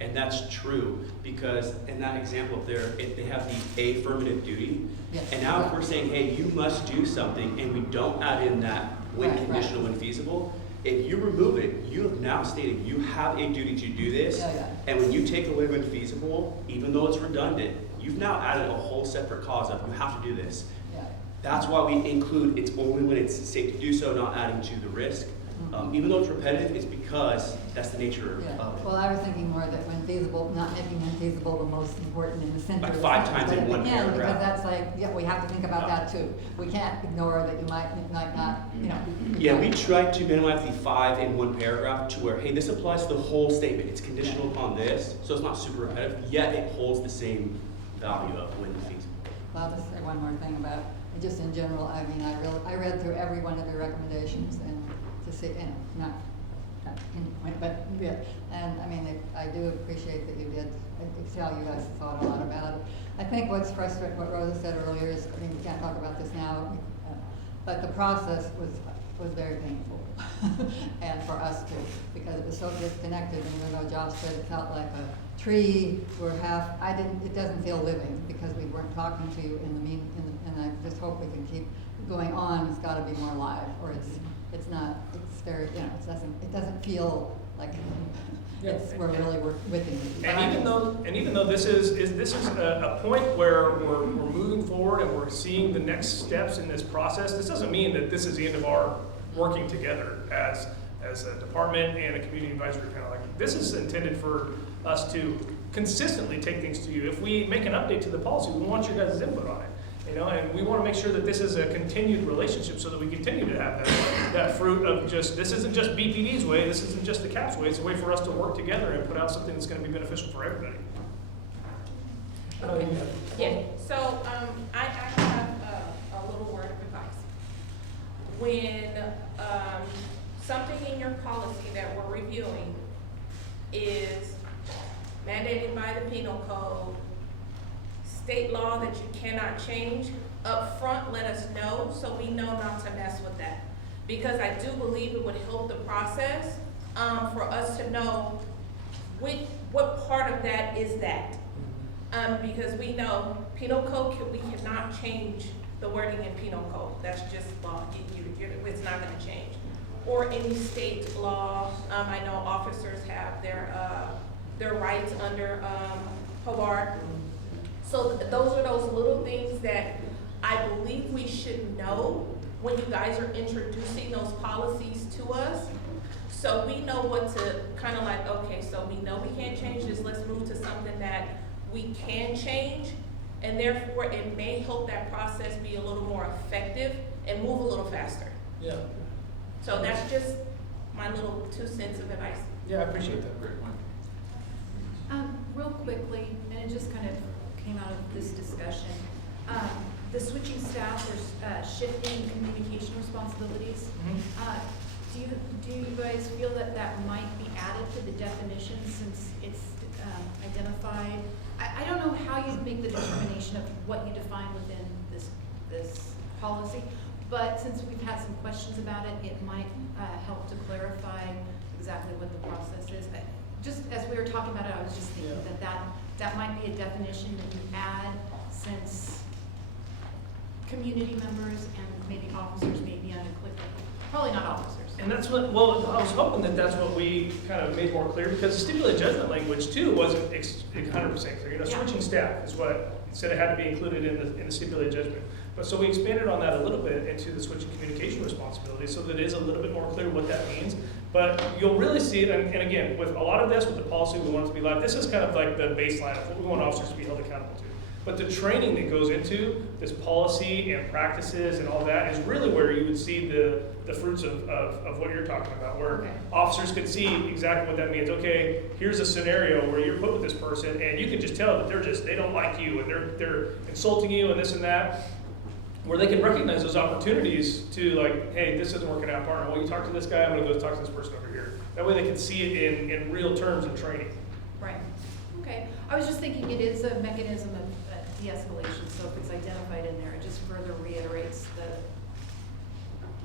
And that's true, because in that example up there, they have the affirmative duty. Yes. And now if we're saying, hey, you must do something, and we don't add in that when Right, right. conditional, when feasible, if you remove it, you have now stated you have a duty to do this. Yeah, yeah. And when you take away when feasible, even though it's redundant, you've now added a whole separate cause of you have to do this. Yeah. That's why we include it's only when it's safe to do so, not adding to the risk. Even though it's repetitive, it's because that's the nature Yeah, of it. well, I was thinking more that when feasible, not making unfeasible the most important in the center. Like of the 5 sentence, times but in at the one end, paragraph. Because that's like, yeah, we have to think about Yeah. that too. We can't ignore that you might not, you know. Yeah, we tried to minimize the 5 in one paragraph to where, hey, this applies to the whole statement. It's conditional upon this, so it's not super repetitive, yet it holds the same value of when feasible. Well, I'll just say one more thing about, just in general, I mean, I read through every one of your recommendations and to see, you know, not in point, but, yeah, and I mean, I do appreciate that you did, I could tell you guys thought a lot about it. I think what's frustrating, what Rosa said earlier is, I mean, we can't talk about this now, but the process was very painful. And for us too, because it was so disconnected, and even though Josh said it felt like a tree, it doesn't feel living, because we weren't talking to you and I just hope we can keep going on. It's gotta be more live, or it's not, it's very, you know, it doesn't feel like we're really working with you. And even though this is a point where we're moving forward and we're seeing the next steps in this process, this doesn't mean that this is the end of our working together as a department and a community advisory panel. Like, this is intended for us to consistently take things to you. If we make an update to the policy, we want your guys' input on it. You know, and we want to make sure that this is a continued relationship so that we continue to have that fruit of just, this isn't just BPD's way, this isn't just the CAP's way, it's a way for us to work together and put out something that's going to be beneficial for everybody. Yeah, so, I have a little word of advice. When, something in your policy that we're reviewing is mandated by the penal code, state law that you cannot change, up front, let us know so we know not to mess with that. Because I do believe it would help the process, for us to know what part of that is that. Because we know penal code, we cannot change the wording in penal code. That's just law. It's not going to change. Or any state law. I know officers have their rights under Hobart. So those are those little things that I believe we should know when you guys are introducing those policies to us. So we know what to kind of like, okay, so we know we can't change this, let's move to something that we can change. And therefore, it may help that process be a little more effective and move a little faster. Yeah. So that's just my little 2 cents of advice. Yeah, I appreciate that. Real quickly, and it just kind of came out of this discussion, the switching staff, there's shifting communication responsibilities. Do you guys feel that that might be added to the definition since it's identified? I don't know how you make the determination of what you define within this policy, but since we've had some questions about it, it might help to clarify exactly what the process is. Just as we were talking about it, I was just thinking that might be a definition that you add, since community members and maybe officers may be unequivocal. Probably not officers. And that's what, well, I was hoping that that's what we kind of made more clear, because the stipulated judgment language too wasn't 100% clear. You know, Yeah. switching staff is what said it had to be included in the stipulated judgment. But so we expanded on that a little bit into the switching communication responsibility, so that it is a little bit more clear what that means. But you'll really see it, and again, with a lot of this, with the policy we want it to be live, this is kind of like the baseline of what we want officers to be held accountable to. But the training that goes into this policy and practices and all that is really where you would see the fruits of what you're talking about, where Okay. officers could see exactly what that means. Okay, here's a scenario where you're put with this person, and you can just tell that they don't like you, and they're insulting you and this and that. Where they can recognize those opportunities to, like, hey, this isn't working out, partner. Well, you talk to this guy, I'm gonna go talk to this person over here. That way they can see it in real terms of training. Right. Okay. I was just thinking it is a mechanism of de-escalation, so if it's identified in there, it just further reiterates the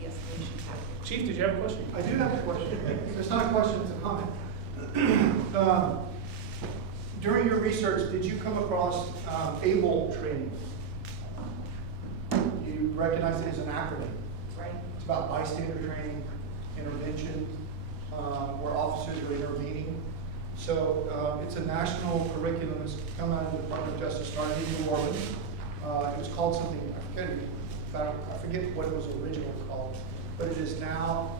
de-escalation tactic. Chief, did you have a question? I do have a question. It's not a question, it's a comment. During your research, did you come across ABLE training? You recognize it as an acronym. Right? It's about bystander training, intervention, where officers are intervening. So it's a national curriculum that's come out of the Department of Justice, started in New Orleans. It was called something, I forget what it was originally called, but it is now,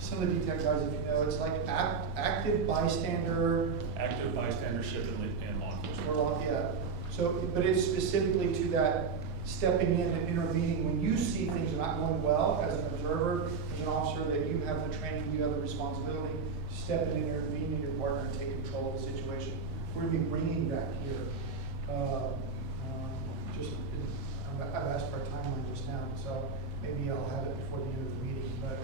some of the detail guys, if you know, it's like active bystander. Active bystandership in law enforcement. Yeah, so, but it's specifically to that stepping in and intervening when you see things are not going well as an observer, as an officer, that you have the training, you have the responsibility to step in and intervene in your partner and take control of the situation. We're gonna be bringing that here. I've asked for a timeline just now, so maybe I'll have it before the end of the meeting, but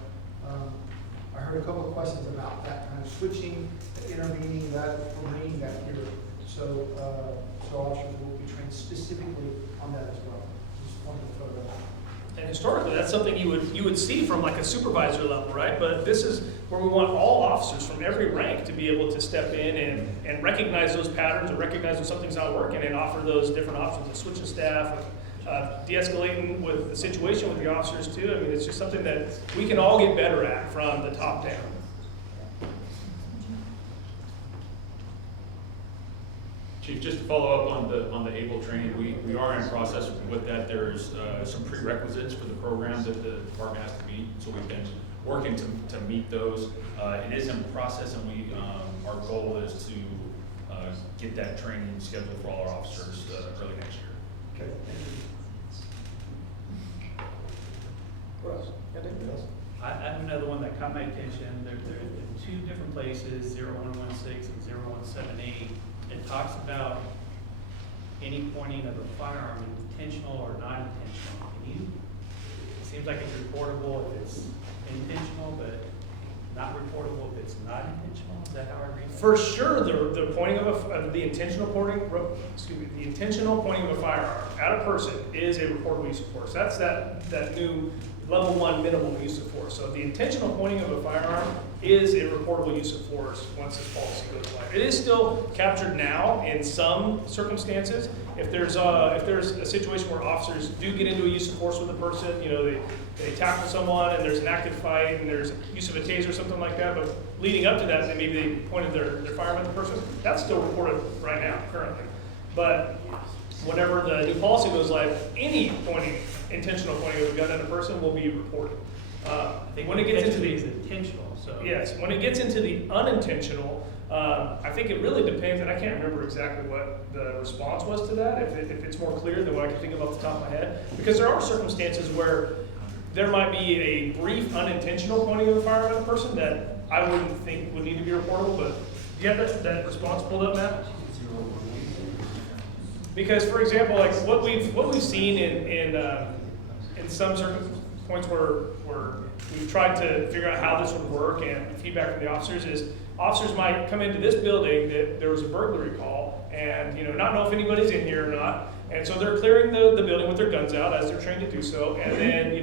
I heard a couple of questions about that kind of switching, intervening, that, we're bringing that here. So officers will be trained specifically on that as well. Just wanted to throw that out. And historically, that's something you would see from like a supervisor level, right? But this is where we want all officers from every rank to be able to step in and recognize those patterns and recognize when something's not working and offer those different options of switching staff, de-escalating with the situation with the officers too. I mean, it's just something that we can all get better at from the top down. Chief, just to follow up on the ABLE training, we are in process with that. There's some prerequisites for the program that the department has to meet, so we've been working to meet those. It is in process, and our goal is to get that training scheduled for all our officers early next year. Okay, thank you. What else? Got anything else? I have another one that caught my attention. They're in two different places, 0116 and 0178. It talks about any pointing of a firearm, intentional or non-intentional. It seems like it's reportable if it's intentional, but not reportable if it's not intentional. Is that how I read it? For sure, the pointing of the intentional pointing, the intentional pointing of a firearm at a person is a reportable use of force. That's that new level 1 minimum use of force. So the intentional pointing of a firearm is a reportable use of force once this policy goes live. It is still captured now in some circumstances. If there's a situation where officers do get into a use of force with a person, you know, they tackle someone and there's an active fight and there's use of a taser or something like that, but leading up to that, and maybe they pointed their firearm at the person, that's still reported right now, currently. But whenever the new policy goes live, any intentional pointing of a gun at a person will be reported. I think When it gets into potentially the is intentional, so. Yes, when it gets into the unintentional, I think it really depends, and I can't remember exactly what the response was to that, if it's more clear than what I can think of off the top of my head. Because there are circumstances where there might be a brief unintentional pointing of a firearm at a person that I wouldn't think would need to be reportable, but do you have that response pulled up, Matt? Because, for example, like what we've seen in some certain points where we've tried to figure out how this would work, and feedback from the officers is officers might come into this building that there was a burglary call, and not know if anybody's in here or not, and so they're clearing the building with their guns out as they're trained to do so, and then a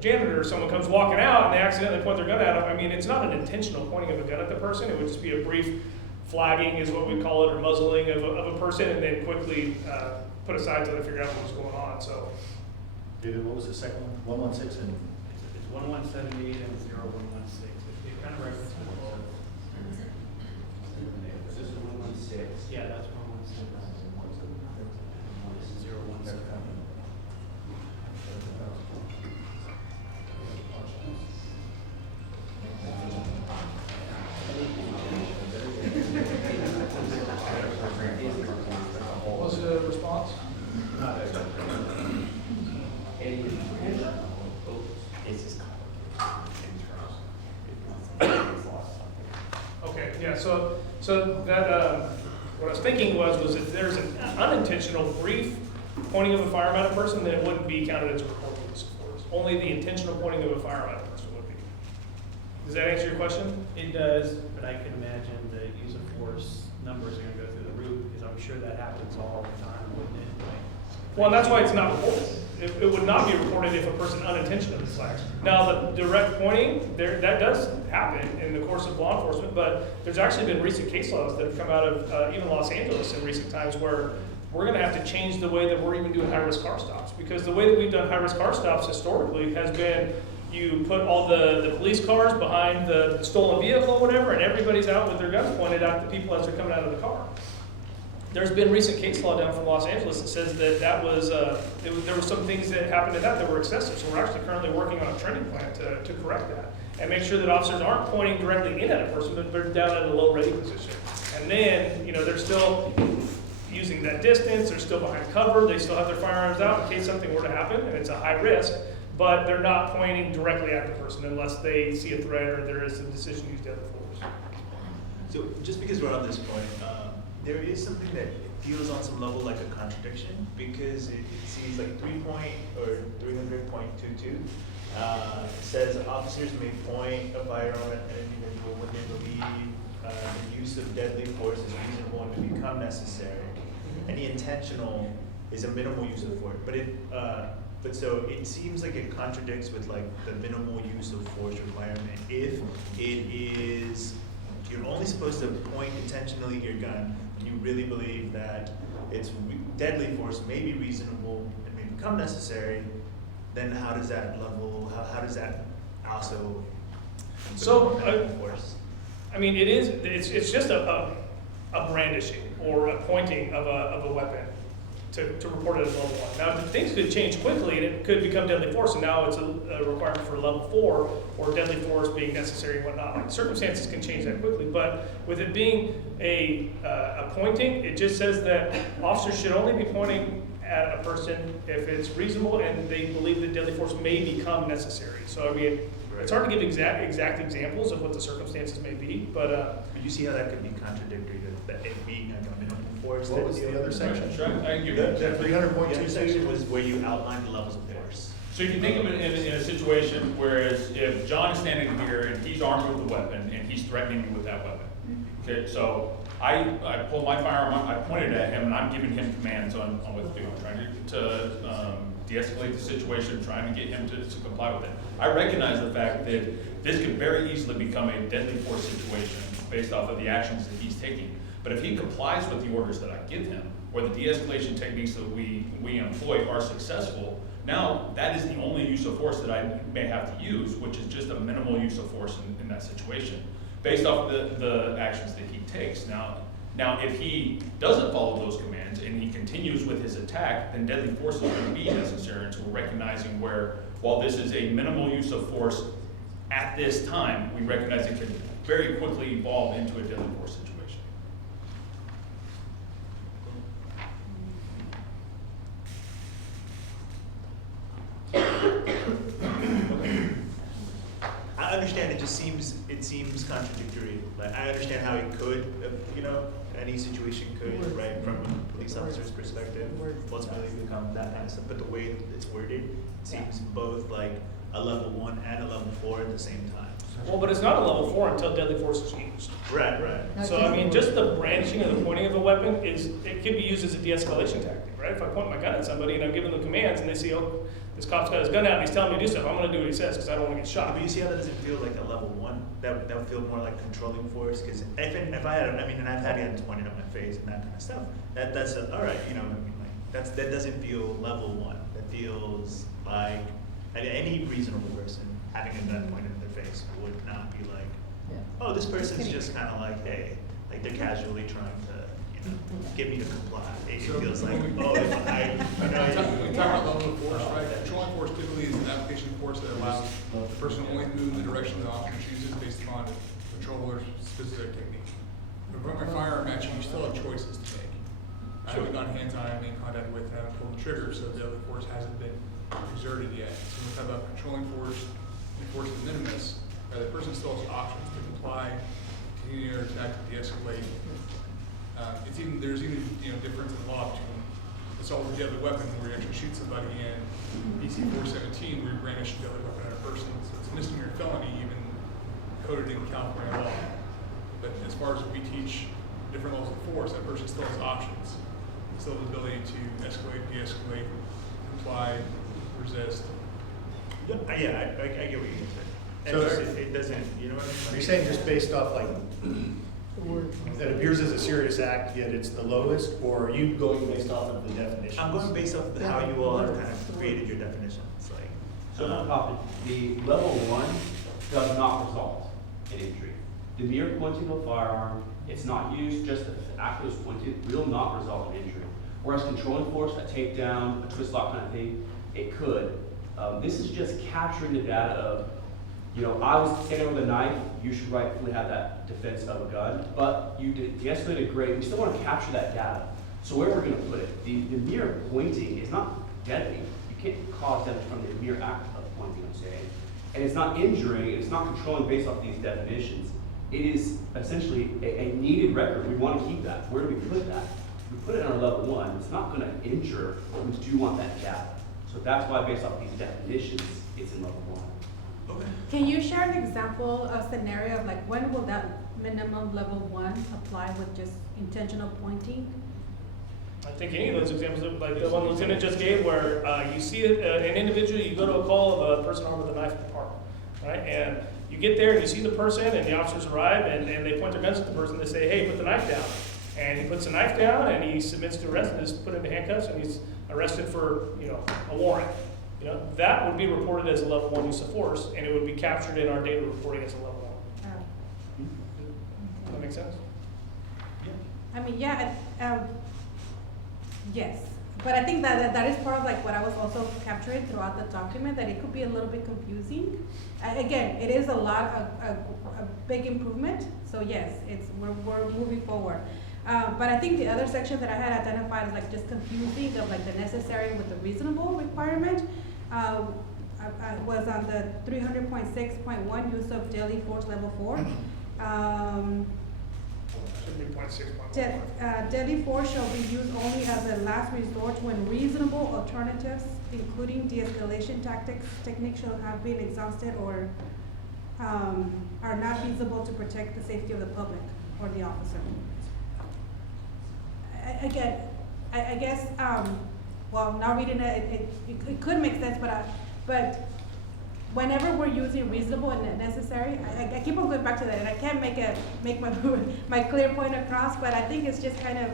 janitor or someone comes walking out and they accidentally point their gun at them. I mean, it's not an intentional pointing of a gun at the person. It would just be a brief flagging, is what we call it, or muzzling of a person, and then quickly put aside until they figure out what's going on. So. David, what was the second one? 116 and It's 1178 and 0116. It kind of references both. This is 116. Yeah, that's 116. 017. What was the response? Okay, yeah, so that, what I was thinking was if there's an unintentional brief pointing of a firearm at a person, then it wouldn't be counted as a reportable use of force. Only the intentional pointing of a firearm at a person would be. Does that answer your question? It does, but I can imagine the use of force numbers are gonna go through the roof, because I'm sure that happens all the time, wouldn't it? Well, and that's why it's not reported. It would not be reported if a person unintentionally flags. Now, the direct pointing, that does happen in the course of law enforcement, but there's actually been recent case laws that have come out of even Los Angeles in recent times where we're gonna have to change the way that we're even doing high-risk car stops. Because the way that we've done high-risk car stops historically has been you put all the police cars behind the stolen vehicle or whatever, and everybody's out with their guns pointed at the people as they're coming out of the car. There's been recent case law down from Los Angeles that says that was, there were some things that happened to that were excessive. So we're actually currently working on a training plan to correct that and make sure that officers aren't pointing directly in at a person, but they're down at a low ready position. And then, they're still using that distance, they're still behind cover, they still have their firearms out in case something were to happen, and it's a high risk, but they're not pointing directly at the person unless they see a threat or there is a decision to use deadly force. So just because we're on this point, there is something that feels on some level like a contradiction, because it seems like 300.22 says officers may point a firearm at an individual when they believe the use of deadly force is reasonable and to become necessary. Any intentional is a minimal use of force, but so it seems like it contradicts with like the minimal use of force requirement if it is. You're only supposed to point intentionally your gun when you really believe that deadly force may be reasonable and may become necessary. Then how does that level? How does that also? So, force? I mean, it's just a brandishing or a pointing of a weapon to report it as level 1. Now, things could change quickly and it could become deadly force, and now it's a requirement for level 4 or deadly force being necessary and whatnot. Like, circumstances can change that quickly, but with it being a pointing, it just says that officers should only be pointing at a person if it's reasonable and they believe that deadly force may become necessary. So, I mean, it's hard to give exact examples of what the circumstances may be, but But you see how that could be contradictory to that it being like a minimal force. What was the other section? Sure, I can give you The that. 300.22 section was where you outlined the levels of force. So you can think of it in a situation whereas if John is standing here and he's armed with a weapon and he's threatening me with that weapon. Okay, so I pulled my firearm, I pointed at him and I'm giving him commands on what to do. I'm trying to de-escalate the situation, trying to get him to comply with it. I recognize the fact that this could very easily become a deadly force situation based off of the actions that he's taking. But if he complies with the orders that I give him, or the de-escalation techniques that we employ are successful, Now, that is the only use of force that I may have to use, which is just a minimal use of force in that situation, based off the actions that he takes. Now, if he doesn't follow those commands and he continues with his attack, then deadly force is going to be necessary. And so we're recognizing where, while this is a minimal use of force at this time, we recognize it can very quickly evolve into a deadly force situation. I understand it seems contradictory. Like, I understand how it could, any situation could, right, from a police officer's perspective, ultimately become that kind of stuff. But the way it's worded, it seems both like a level 1 and a level 4 at the same time. Well, but it's not a level 4 until deadly force is used. Right. So, I mean, just the brandishing or the pointing of a weapon it can be used as a de-escalation tactic, right? If I point my gun at somebody and I'm giving them commands and they see, oh, this cop's got his gun out and he's telling me to do stuff, I'm gonna do what he says because I don't wanna get shot. But you see how that doesn't feel like a level 1? That would feel more like controlling force. Because if I had, and I've had guns pointed at my face and that kind of stuff. That's all right. That doesn't feel level 1. That feels like any reasonable person having a gun pointed at their face would not be like, oh, this person's just kind of like, hey, like they're casually trying to, get me to comply. It feels like, oh, if I, When we talk about level of force, right, controlling force typically is an application of force that allows the person to only move in the direction the officer chooses based upon the controller's specific technique. If I point my firearm at you, you still have choices to make. I haven't gone hands-on, I haven't been in contact with, I haven't pulled the trigger, so the other force hasn't been exerted yet. So when we talk about controlling force and force de minimis, right, the person still has options to comply, continue their attack, to de-escalate. There's even difference in law between assault with a deadly weapon where you actually shoot somebody and PC 417 where you brandish a deadly weapon at a person. So it's a misdemeanor felony even coded in California law. But as far as we teach different levels of force, that person still has options. Still has the ability to escalate, de-escalate, comply, resist. I get what you're saying. So It doesn't, you know what I mean? Are you saying just based off like, that appears as a serious act, yet it's the lowest, or are you going based off of the definitions? I'm going based off of how you all have kind of created your definitions. Like, So the level 1 does not result in injury. The mere pointing of a firearm, it's not used, just the act that was pointed, will not result in injury. Whereas controlling force, a takedown, a twist lock kind of thing, it could. This is just capturing the data of, I was standing with a knife, you should rightfully have that defense of a gun, but you de-escalated great, we still want to capture that data. So where we're going to put it, the mere pointing is not deadly. You can't cause damage from the mere act of pointing, I'm saying. And it's not injuring, it's not controlling based off these definitions. It is essentially a needed record. We want to keep that. Where do we put that? We put it on our level 1. It's not going to injure, we do want that data. So that's why based off these definitions, it's in level 1. okay. Can you share an example of scenario of like when will that minimum level 1 apply with just intentional pointing? I think any of those examples, like the one Lieutenant just gave, where you see an individual, you go to a call of a person armed with a knife in the park, right? And you get there and you see the person and the officers arrive and they point their guns at the person. They say, hey, put the knife down. And he puts the knife down and he submits to arrest and is put into handcuffs and he's arrested for, a warrant. That would be reported as a level 1 use of force and it would be captured in our data reporting as a level 1. Does that make sense? I mean, yes, but I think that is part of like what I was also capturing throughout the document, that it could be a little bit confusing. Again, it is a big improvement, so yes, we're moving forward. But I think the other section that I had identified is like just confusing of like the necessary with the reasonable requirement. I was on the 300.6.1 use of deadly force level 4. Deadly force shall be used only as a last resort when reasonable alternatives, including de-escalation techniques shall have been exhausted or are not feasible to protect the safety of the public or the officer. Again, I guess, now reading it could make sense, but whenever we're using reasonable and necessary, I keep on going back to that, and I can't make my clear point across, but I think it's just kind of,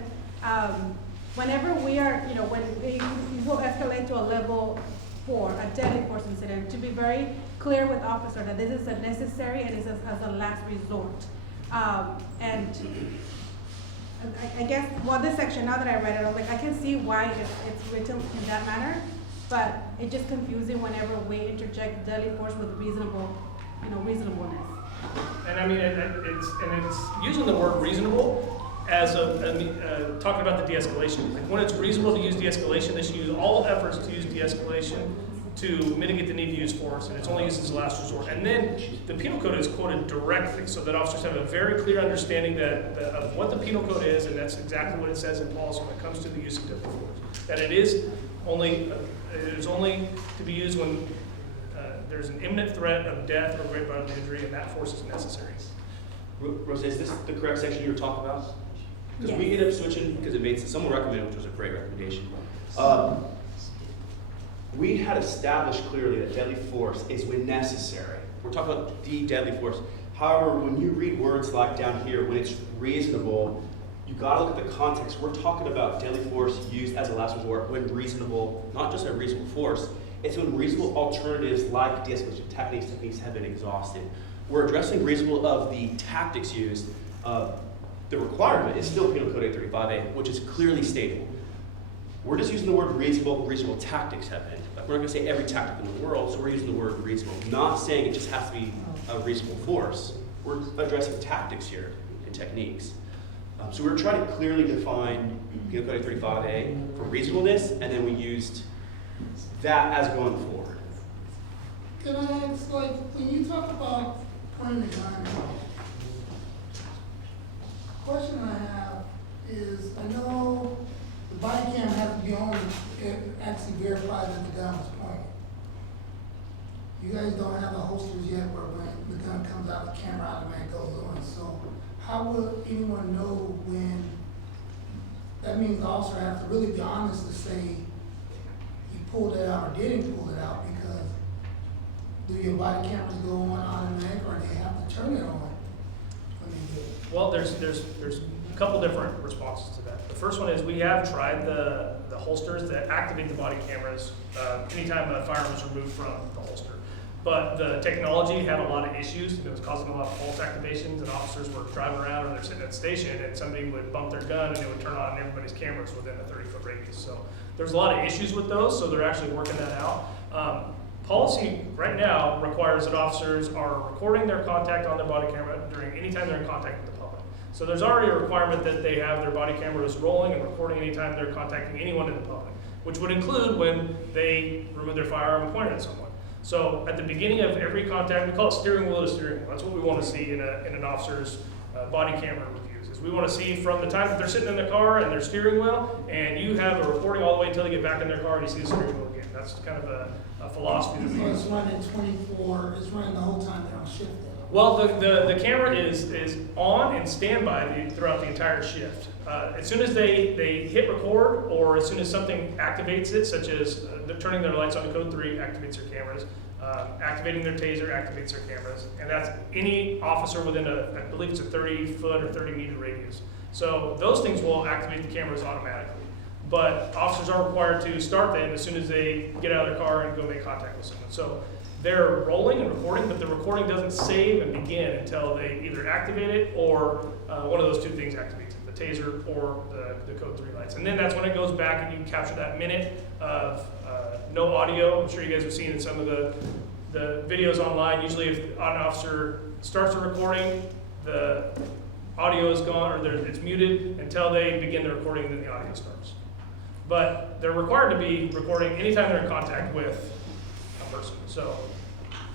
whenever we are, when we will escalate to a level for a deadly force incident, to be very clear with officer that this is a necessary and is as a last resort. And I guess, well, this section, now that I read it, I was like, I can see why it's written in that manner, but it's just confusing whenever we interject deadly force with reasonableness. And I mean, it's using the word reasonable as talking about the de-escalation. Like when it's reasonable to use de-escalation, they should use all efforts to use de-escalation to mitigate the need to use force, and it's only used as a last resort. And then the penal code is quoted directly, so that officers have a very clear understanding of what the penal code is, and that's exactly what it says in policy when it comes to the use of deadly force. That it is only to be used when there's an imminent threat of death or great bodily injury, and that force is necessary. Rose, is this the correct section you were talking about? Because we Yes. ended up switching, because it made, someone recommended, which was a great recommendation. We had established clearly that deadly force is when necessary. We're talking about the deadly force. However, when you read words like down here, when it's reasonable, you gotta look at the context. We're talking about deadly force used as a last resort when reasonable, not just a reasonable force, it's when reasonable alternatives like de-escalation techniques have been exhausted. We're addressing reasonable of the tactics used. The requirement is still Penal Code 835A, which is clearly stated. We're just using the word reasonable tactics have been. Like we're not gonna say every tactic in the world, so we're using the word reasonable. Not saying it just has to be a reasonable force. We're addressing tactics here and techniques. So we're trying to clearly define Penal Code 835A for reasonableness, and then we used that as going forward. Can I ask, like, when you talk about pointing the gun, question I have is, I know the body cam has to be on to actually verify that the gun was pointed. You guys don't have the holsters yet where when the gun comes out, the camera automatically goes on. So how will anyone know when, that means the officer has to really be honest to say he pulled it out or didn't pull it out, because do your body cameras go on automatic or do they have to turn it on when they do it? Well, there's a couple different responses to that. The first one is we have tried the holsters that activate the body cameras anytime a firearm is removed from the holster. But the technology had a lot of issues, and it was causing a lot of false activations, and officers were driving around or they're sitting at the station and somebody would bump their gun and it would turn on everybody's cameras within a 30-foot radius. So there's a lot of issues with those, so they're actually working that out. Policy right now requires that officers are recording their contact on their body camera during any time they're in contact with the public. So there's already a requirement that they have their body cameras rolling and recording anytime they're contacting anyone in the public, which would include when they remove their firearm and point it at someone. So at the beginning of every contact, we call it steering wheel to steering wheel. That's what we want to see in an officer's body camera reviews. Is we want to see from the time that they're sitting in their car and their steering wheel, and you have a recording all the way until they get back in their car and you see the steering wheel again. That's kind of a philosophy that we So use. it's running 24, it's running the whole time they're on shift then? Well, the camera is on and standby throughout the entire shift. As soon as they hit record, or as soon as something activates it, such as turning their lights on to code 3 activates their cameras, activating their taser activates their cameras, and that's any officer within I believe it's a 30-foot or 30-meter radius. So those things will activate the cameras automatically. But officers are required to start them as soon as they get out of their car and go make contact with someone. So they're rolling and recording, but the recording doesn't save and begin until they either activate it or one of those two things activates it, the taser or the code 3 lights. And then that's when it goes back and you capture that minute of no audio. I'm sure you guys have seen in some of the videos online. Usually if an officer starts the recording, the audio is gone or it's muted until they begin the recording, and then the audio starts. But they're required to be recording anytime they're in contact with a person. So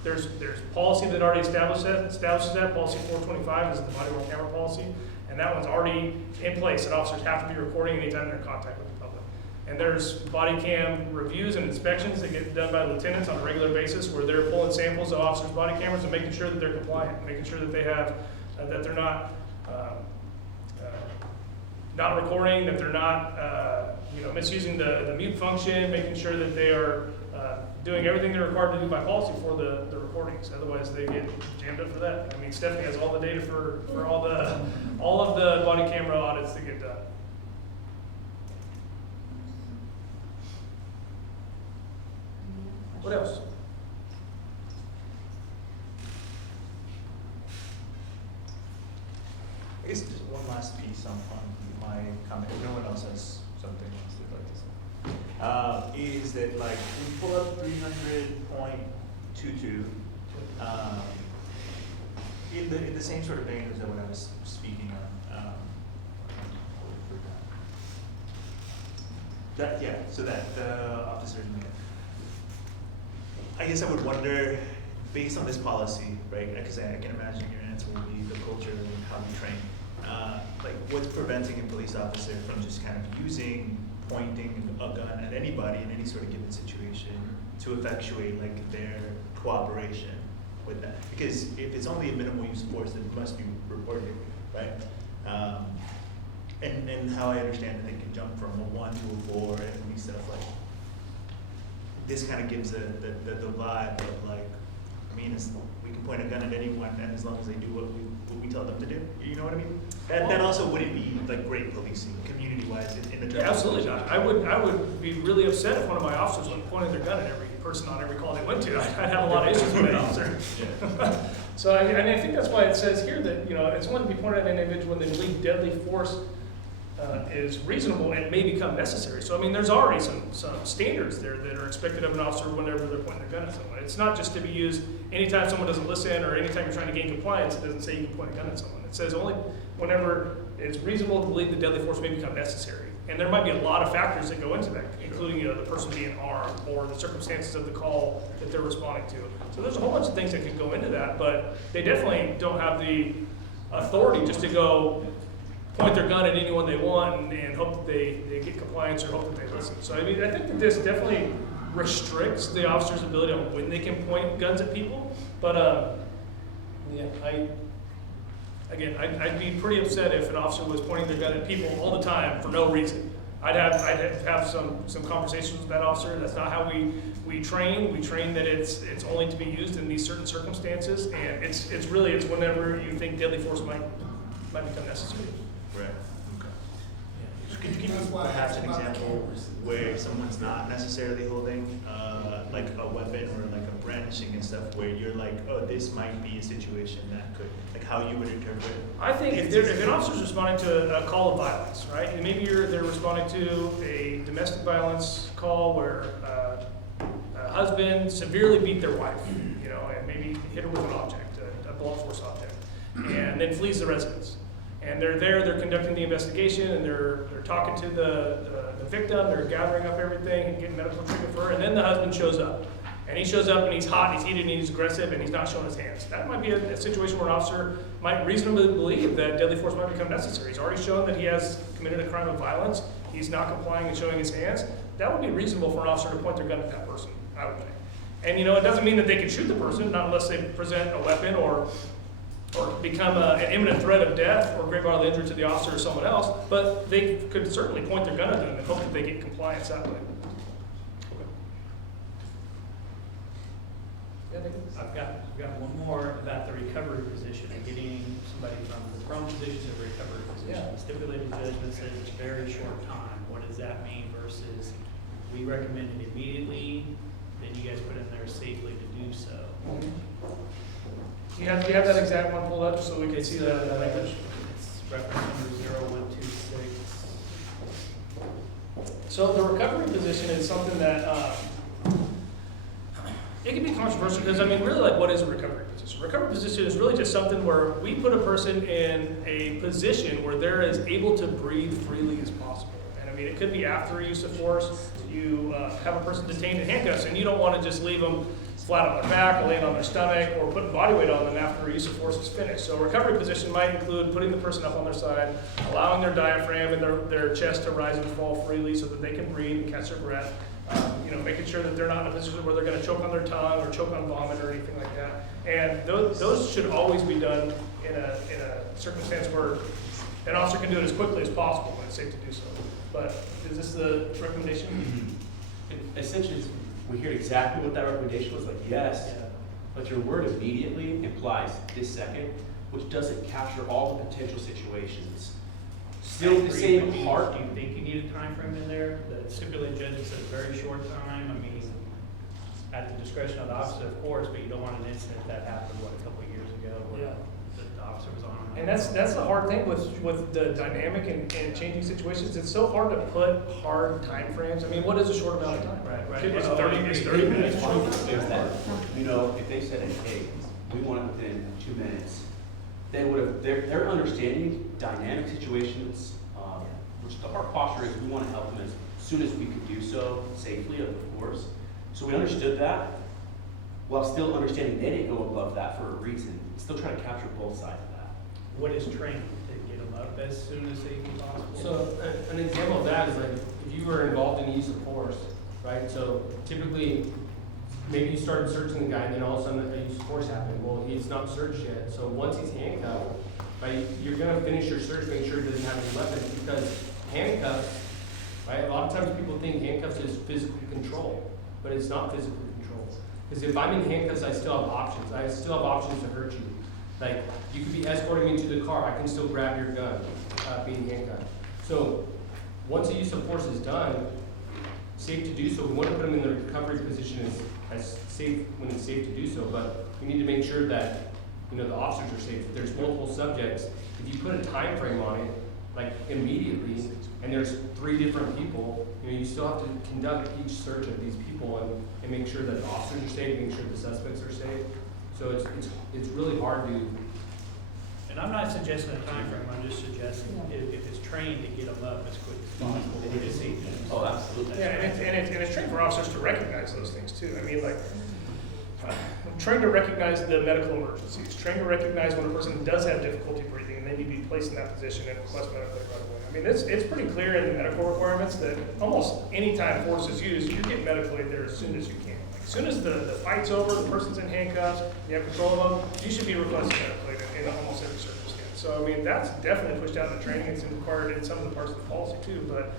there's policy that already establishes that. Policy 425 is the body worn camera policy, and that one's already in place, that officers have to be recording anytime they're in contact with the public. And there's body cam reviews and inspections that get done by lieutenants on a regular basis, where they're pulling samples of officers' body cameras and making sure that they're compliant, making sure that they have that they're not recording, that they're not misusing the mute function, making sure that they are doing everything they're required to do by policy for the recordings. Otherwise, they get jammed up for that. I mean, Stephanie has all the data for all of the body camera audits that get done. What else? I guess just one last piece on my comment, if no one else has something else they'd like to say. Is that like, we pull up 300.22, in the same sort of vein as what I was speaking on. So that the officers make. I guess I would wonder, based on this policy, right, because I can imagine your answer will be the culture and how we train. Like, what's preventing a police officer from just kind of pointing a gun at anybody in any sort of given situation to effectuate like their cooperation with that? Because if it's only a minimal use of force, then it must be reported, right? And how I understand it, they can jump from a 1 to a 4 and stuff like. This kind of gives the vibe of like, I mean, we can point a gun at anyone, and as long as they do what we tell them to do, you know what I mean? And then also, would it be like great policing, community-wise, in the terms? Yeah, absolutely not. I would be really upset if one of my officers went pointing their gun at every person on every call they went to. I'd have a lot of issues with that officer. So I think that's why it says here that, you know, it's one to be pointed at an individual when they believe deadly force is reasonable and may become necessary. So I mean, there's already some standards there that are expected of an officer whenever they're pointing their gun at someone. It's not just to be used anytime someone doesn't listen or anytime you're trying to gain compliance. It doesn't say you can point a gun at someone. It says only whenever it's reasonable to believe the deadly force may become necessary. And there might be a lot of factors that go into that, including, you know, the person being armed or the circumstances of the call that they're responding to. So there's a whole bunch of things that can go into that, but they definitely don't have the authority just to go point their gun at anyone they want and hope that they get compliance or hope that they listen. So I mean, I think that this definitely restricts the officer's ability on when they can point guns at people. But yeah, I'd be pretty upset if an officer was pointing their gun at people all the time for no reason. I'd have some conversations with that officer. That's not how we train. We train that it's only to be used in these certain circumstances, and it's whenever you think deadly force might become necessary. Right. Okay. Could you give me perhaps an example where someone's not necessarily holding like a weapon or like a brandishing and stuff, where you're like, oh, this might be a situation that could, like, how you would interpret? I think if an officer's responding to a call of violence, right, and maybe they're responding to a domestic violence call where a husband severely beat their wife, you know, and maybe hit her with an object, a blunt force object, and then flees the residence. And they're conducting the investigation, and they're talking to the victim, they're gathering up everything and getting medical treatment for her, and then the husband shows up. And he shows up and he's hot, he's heated, and he's aggressive, and he's not showing his hands. That might be a situation where an officer might reasonably believe that deadly force might become necessary. He's already shown that he has committed a crime of violence, he's not complying and showing his hands. That would be reasonable for an officer to point their gun at that person, I would think. And you know, it doesn't mean that they can shoot the person, not unless they present a weapon or become an imminent threat of death or great bodily injury to the officer or someone else, but they could certainly point their gun at them and hope that they get compliance that way. I've got one more about the recovery position and getting somebody from the prone position to the recovery position. Yeah. The stipulated judgment says it's very short time. What does that mean versus we recommend it immediately, then you guys put in there safely to do so? Do you have that exact one pulled up just so we can see the language? It's reference number 0126. So the recovery position is something that it can be controversial because, I mean, really, like, what is a recovery position? A recovery position is really just something where we put a person in a position where they're as able to breathe freely as possible. And I mean, it could be after use of force. You have a person detained in handcuffs, and you don't want to just leave them flat on their back or laying on their stomach or putting body weight on them after use of force is finished. So a recovery position might include putting the person up on their side, allowing their diaphragm and their chest to rise and fall freely so that they can breathe and catch their breath. You know, making sure that they're not in a position where they're going to choke on their tongue or choke on vomit or anything like that. And those should always be done in a circumstance where an officer can do it as quickly as possible when it's safe to do so. But is this the recommendation? Essentially, we hear exactly what that recommendation was, like, yes, Yeah. but your word immediately implies this second, which doesn't capture all the potential situations. Still the same part. Do you think you need a time frame in there? The stipulated judgment says very short time. I mean, at the discretion of the officer, of course, but you don't want an incident that happened, what, a couple of years ago, where Yeah. the officer was on. And that's the hard thing with the dynamic and changing situations. It's so hard to put hard timeframes. I mean, what is a short amount of time? Right. It's 30 minutes. Is that, you know, if they said, hey, we want it within 2 minutes, they would have, their understanding dynamic situations, which our posture is, we want to help them as soon as we could do so safely, of course. So we understood that, while still understanding they didn't go above that for a reason. Still trying to capture both sides of that. What is training to get them up as soon as safely possible? So an example of that is like if you were involved in the use of force, right? So typically, maybe you started searching the guy and then all of a sudden a use of force happened. Well, he's not searched yet. So once he's handcuffed, right, you're gonna finish your search, make sure he doesn't have any weapons because handcuffs, right? A lot of times people think handcuffs is physical control, but it's not physical control. Because if I'm in handcuffs, I still have options. I still have options to hurt you. Like, you could be escorting me to the car, I can still grab your gun, being handcuffed. So, once the use of force is done, safe to do so, we want to put them in the recovery position as safe, when it's safe to do so, but we need to make sure that, you know, the officers are safe. If there's multiple subjects, if you put a time frame on it, like immediately, and there's 3 different people, you know, you still have to conduct each search of these people and make sure that the officers are safe, make sure the suspects are safe. So it's really hard to. And I'm not suggesting a time frame. I'm just suggesting if it's trained to get them up as quick as possible. It is safety. Oh, absolutely. Yeah, and it's trained for officers to recognize those things too. I mean, like, trained to recognize the medical emergencies, trained to recognize when a person does have difficulty breathing and they need to be placed in that position and request medical aid right away. I mean, it's pretty clear in the medical requirements that almost any time force is used, you get medical aid there as soon as you can. Like, as soon as the fight's over, the person's in handcuffs, you have control of them, you should be requesting medical aid in almost every circumstance. So, I mean, that's definitely pushed out in the training. It's required in some of the parts of the policy too, but,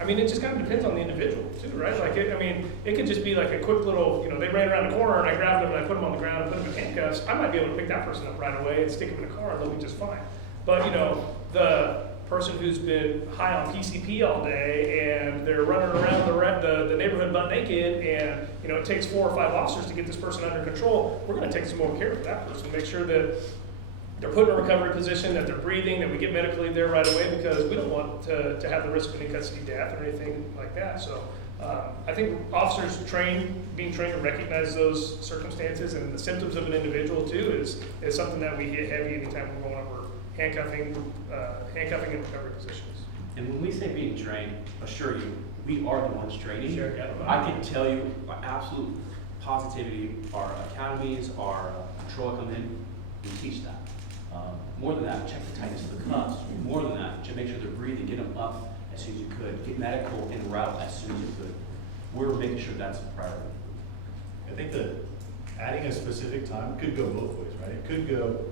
I mean, it just kind of depends on the individual too, right? Like, it could just be like a quick little, you know, they ran around the corner and I grabbed them and I put them on the ground and put them in handcuffs. I might be able to pick that person up right away and stick them in a car and they'll be just fine. But, you know, the person who's been high on PCP all day and they're running around the neighborhood butt naked and, you know, it takes 4 or 5 officers to get this person under control, we're gonna take some more care of that person, make sure that they're put in a recovery position, that they're breathing, that we get medical aid there right away because we don't want to have the risk of an in-custody death or anything like that. So I think officers being trained to recognize those circumstances and the symptoms of an individual too is something that we hit heavy anytime we're going over handcuffing and recovery positions. And when we say being trained, assure you, we are the ones training. Sure, yeah. I can tell you, by absolute positivity, our academies, our patrol come in, we teach that. More than that, check the tightness of the cuffs. More than that, to make sure they're breathing, get them up as soon as you could, get medical en route as soon as you could. We're making sure that's a priority. I think that adding a specific time could go both ways, right? It could go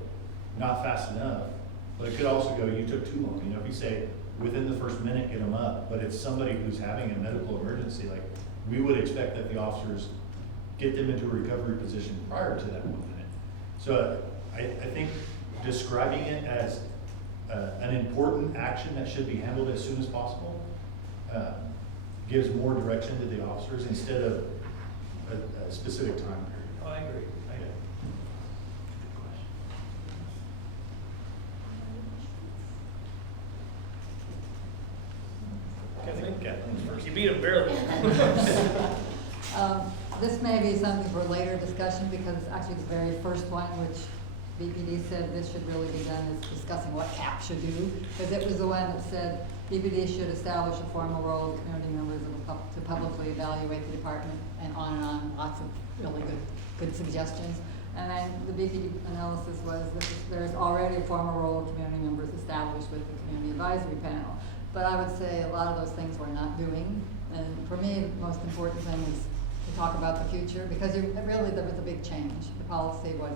not fast enough, but it could also go, you took too long. You know, if you say within the first minute, get them up, but it's somebody who's having a medical emergency, like we would expect that the officers get them into a recovery position prior to that 1 minute. So I think describing it as an important action that should be handled as soon as possible gives more direction to the officers instead of a specific time period. Oh, I agree. You beat him barely. This may be something for later discussion because it's actually the very first one, which BPD said this should really be done, is discussing what CAP should do. Because it was the one that said BPD should establish a formal role of community members to publicly evaluate the department and on, lots of really good suggestions. And then the BPD analysis was that there's already a formal role of community members established with the community advisory panel. But I would say a lot of those things we're not doing. And for me, the most important thing is to talk about the future, because really there was a big change. The policy was,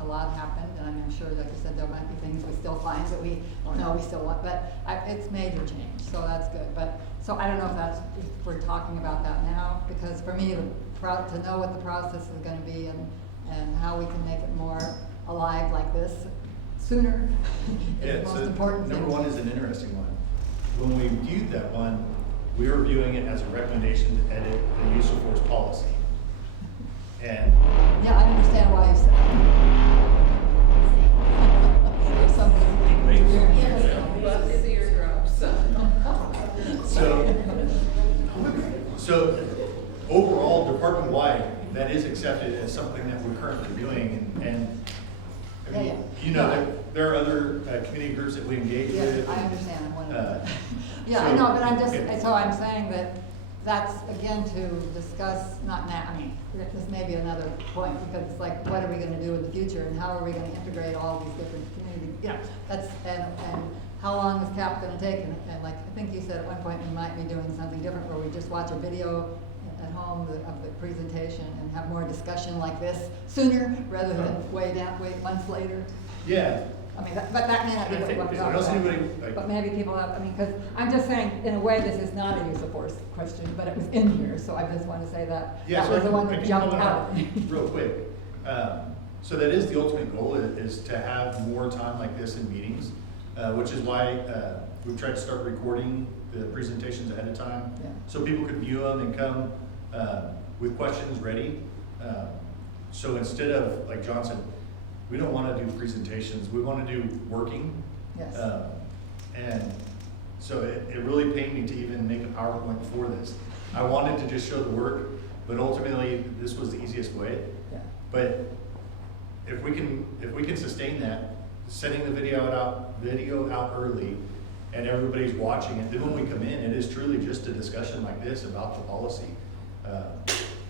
a lot happened, and I'm sure, like you said, there might be things we still find that we know we still want, but it's major change, so that's good. But, so I don't know if we're talking about that now, because for me, to know what the process is gonna be and how we can make it more alive like this sooner is the most important thing. Number one is an interesting one. When we viewed that one, we were viewing it as a recommendation to edit the use of force policy. And Yeah, I understand why you said that. There's something. Love his eardrums, so overall, department-wide, that is accepted as something that we're currently doing, and I mean, Yeah. you know, there are other community groups that we engage Yes, with. I understand, I'm one of them. Uh, Yeah, I so- know, but I'm just, Okay. so I'm saying that that's, again, to discuss, not now, I mean, this may be another point, because it's like, what are we gonna do in the future, and how are we gonna integrate all these different community, you know, that's, and how long is CAP gonna take, and like, I think you said at one point, we might be doing something different, where we just watch a video at home of the presentation, and have more discussion like this sooner, rather than wait months later. Yeah, I mean, but that may not be I what think- we're I talking don't see about. anybody, like- But maybe people have, I mean, because I'm just saying, in a way, this is not a use of force question, but it was in here, so I just want to say that. yeah, That so was the one I that can jumped comment out. on it real quick. So that is the ultimate goal, is to have more time like this in meetings, which is why we've tried to start recording the presentations ahead of time, Yeah. so people could view them and come with questions ready. So instead of, like John said, we don't want to do presentations, we want to do working. Yes. And so it really pained me to even make a PowerPoint for this. I wanted to just show the work, but ultimately, this was the easiest way. Yeah. But if we can sustain that, sending the video out early, and everybody's watching it, then when we come in, it is truly just a discussion like this about the policy.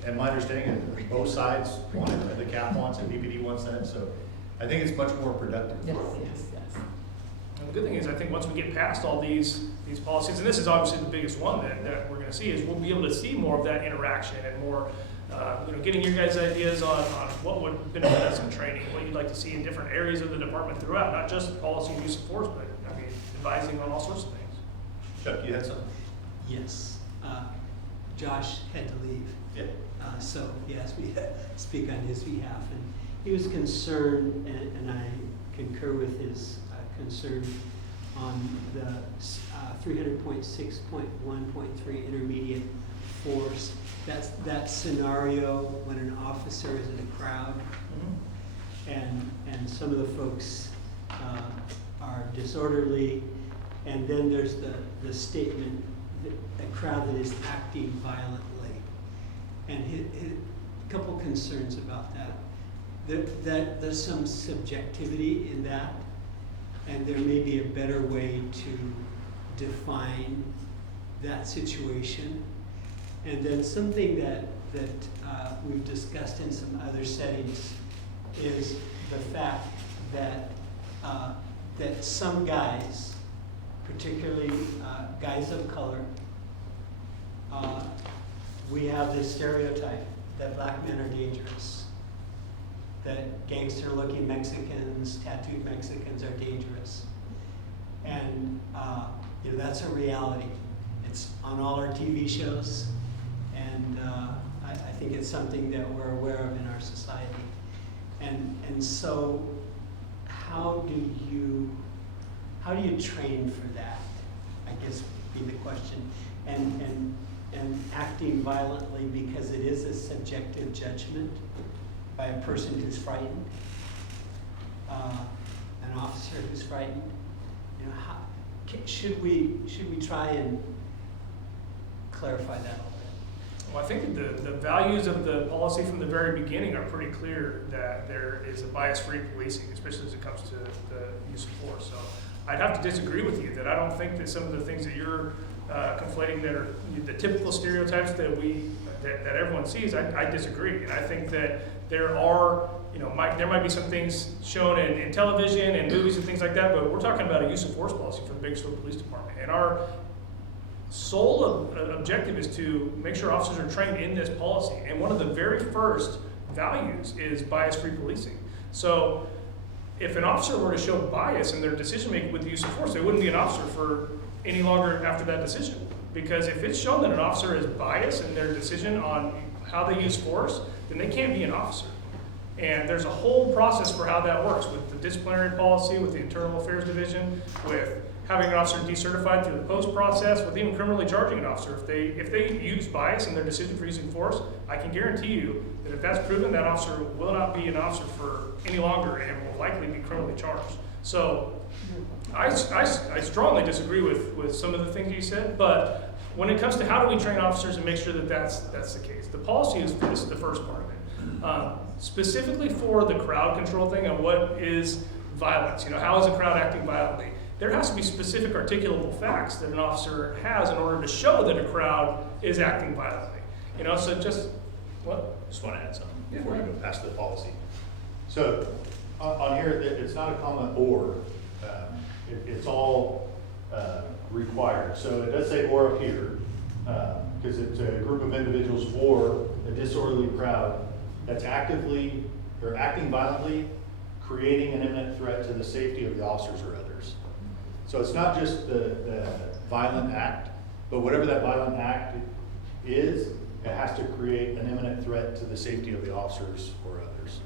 And my understanding is both sides want it, the CAP wants it, BPD wants that, so I think it's much more productive. Yes, yes, yes. And the good thing is, I think once we get past all these policies, and this is obviously the biggest one that we're gonna see, is we'll be able to see more of that interaction and more, getting your guys' ideas on what would benefit us in training, what you'd like to see in different areas of the department throughout, not just policy and use of force, but, I mean, advising on all sorts of things. Chuck, you had something? Yes, Josh had to leave. Yeah. So he asked me to speak on his behalf, and he was concerned, and I concur with his concern on the 300.6.1.3 intermediate force. That's that scenario when an officer is in a crowd, and some of the folks are disorderly, and then there's the statement, a crowd that is acting violently. And a couple concerns about that. There's some subjectivity in that, and there may be a better way to define that situation. And then something that we've discussed in some other settings is the fact that that some guys, particularly guys of color, we have this stereotype that black men are dangerous, that gangster-looking Mexicans, tattooed Mexicans are dangerous. And that's a reality. It's on all our TV shows, and I think it's something that we're aware of in our society. And so how do you train for that, I guess would be the question. And acting violently because it is a subjective judgment by a person who's frightened, an officer who's frightened. Should we try and clarify that a little bit? Well, I think that the values of the policy from the very beginning are pretty clear, that there is a bias-free policing, especially as it comes to the use of force. So I'd have to disagree with you that I don't think that some of the things that you're conflating that are the typical stereotypes that everyone sees, I disagree. And I think that there are, there might be some things shown in television and movies and things like that, but we're talking about a use of force policy for the Bakersfield Police Department. And our sole objective is to make sure officers are trained in this policy. And one of the very first values is bias-free policing. So if an officer were to show bias in their decision-making with the use of force, they wouldn't be an officer for any longer after that decision. Because if it's shown that an officer is biased in their decision on how they use force, then they can't be an officer. And there's a whole process for how that works with the disciplinary policy, with the internal affairs division, with having an officer decertified through the post process, with even criminally charging an officer. If they use bias in their decision for using force, I can guarantee you that if that's proven, that officer will not be an officer for any longer and will likely be criminally charged. So I strongly disagree with some of the things you said, but when it comes to how do we train officers and make sure that that's the case, the policy is the first part of it. Specifically for the crowd control thing and what is violence, how is a crowd acting violently? There has to be specific articulable facts that an officer has in order to show that a crowd is acting violently. So just want to add something Before you go past the policy. So on here, it's not a comma or, it's all required. So it does say or up here, because it's a group of individuals or a disorderly crowd that's actively or acting violently, creating an imminent threat to the safety of the officers or others. So it's not just the violent act, but whatever that violent act is, it has to create an imminent threat to the safety of the officers or others.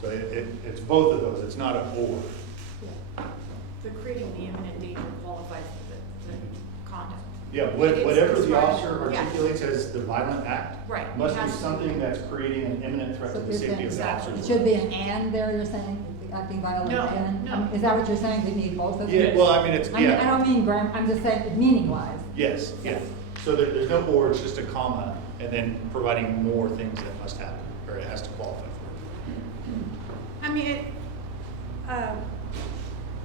So it's both of those, it's not an or. So creating the imminent danger qualifies as the conduct. Yeah, It is whatever the described- officer yeah. articulates as the violent act Right. must It be has to- something that's creating an imminent threat to So the you're safety of the saying officers. it should be an and there, you're saying, acting violently No, and? no. Is that what you're saying, we need both of them? Yeah, well, I mean, it's, I mean, I yeah, don't mean grammar, I'm just saying meaning-wise. yes, yeah. So there's no or, it's just a comma, and then providing more things that must happen, or it has to qualify for. I mean,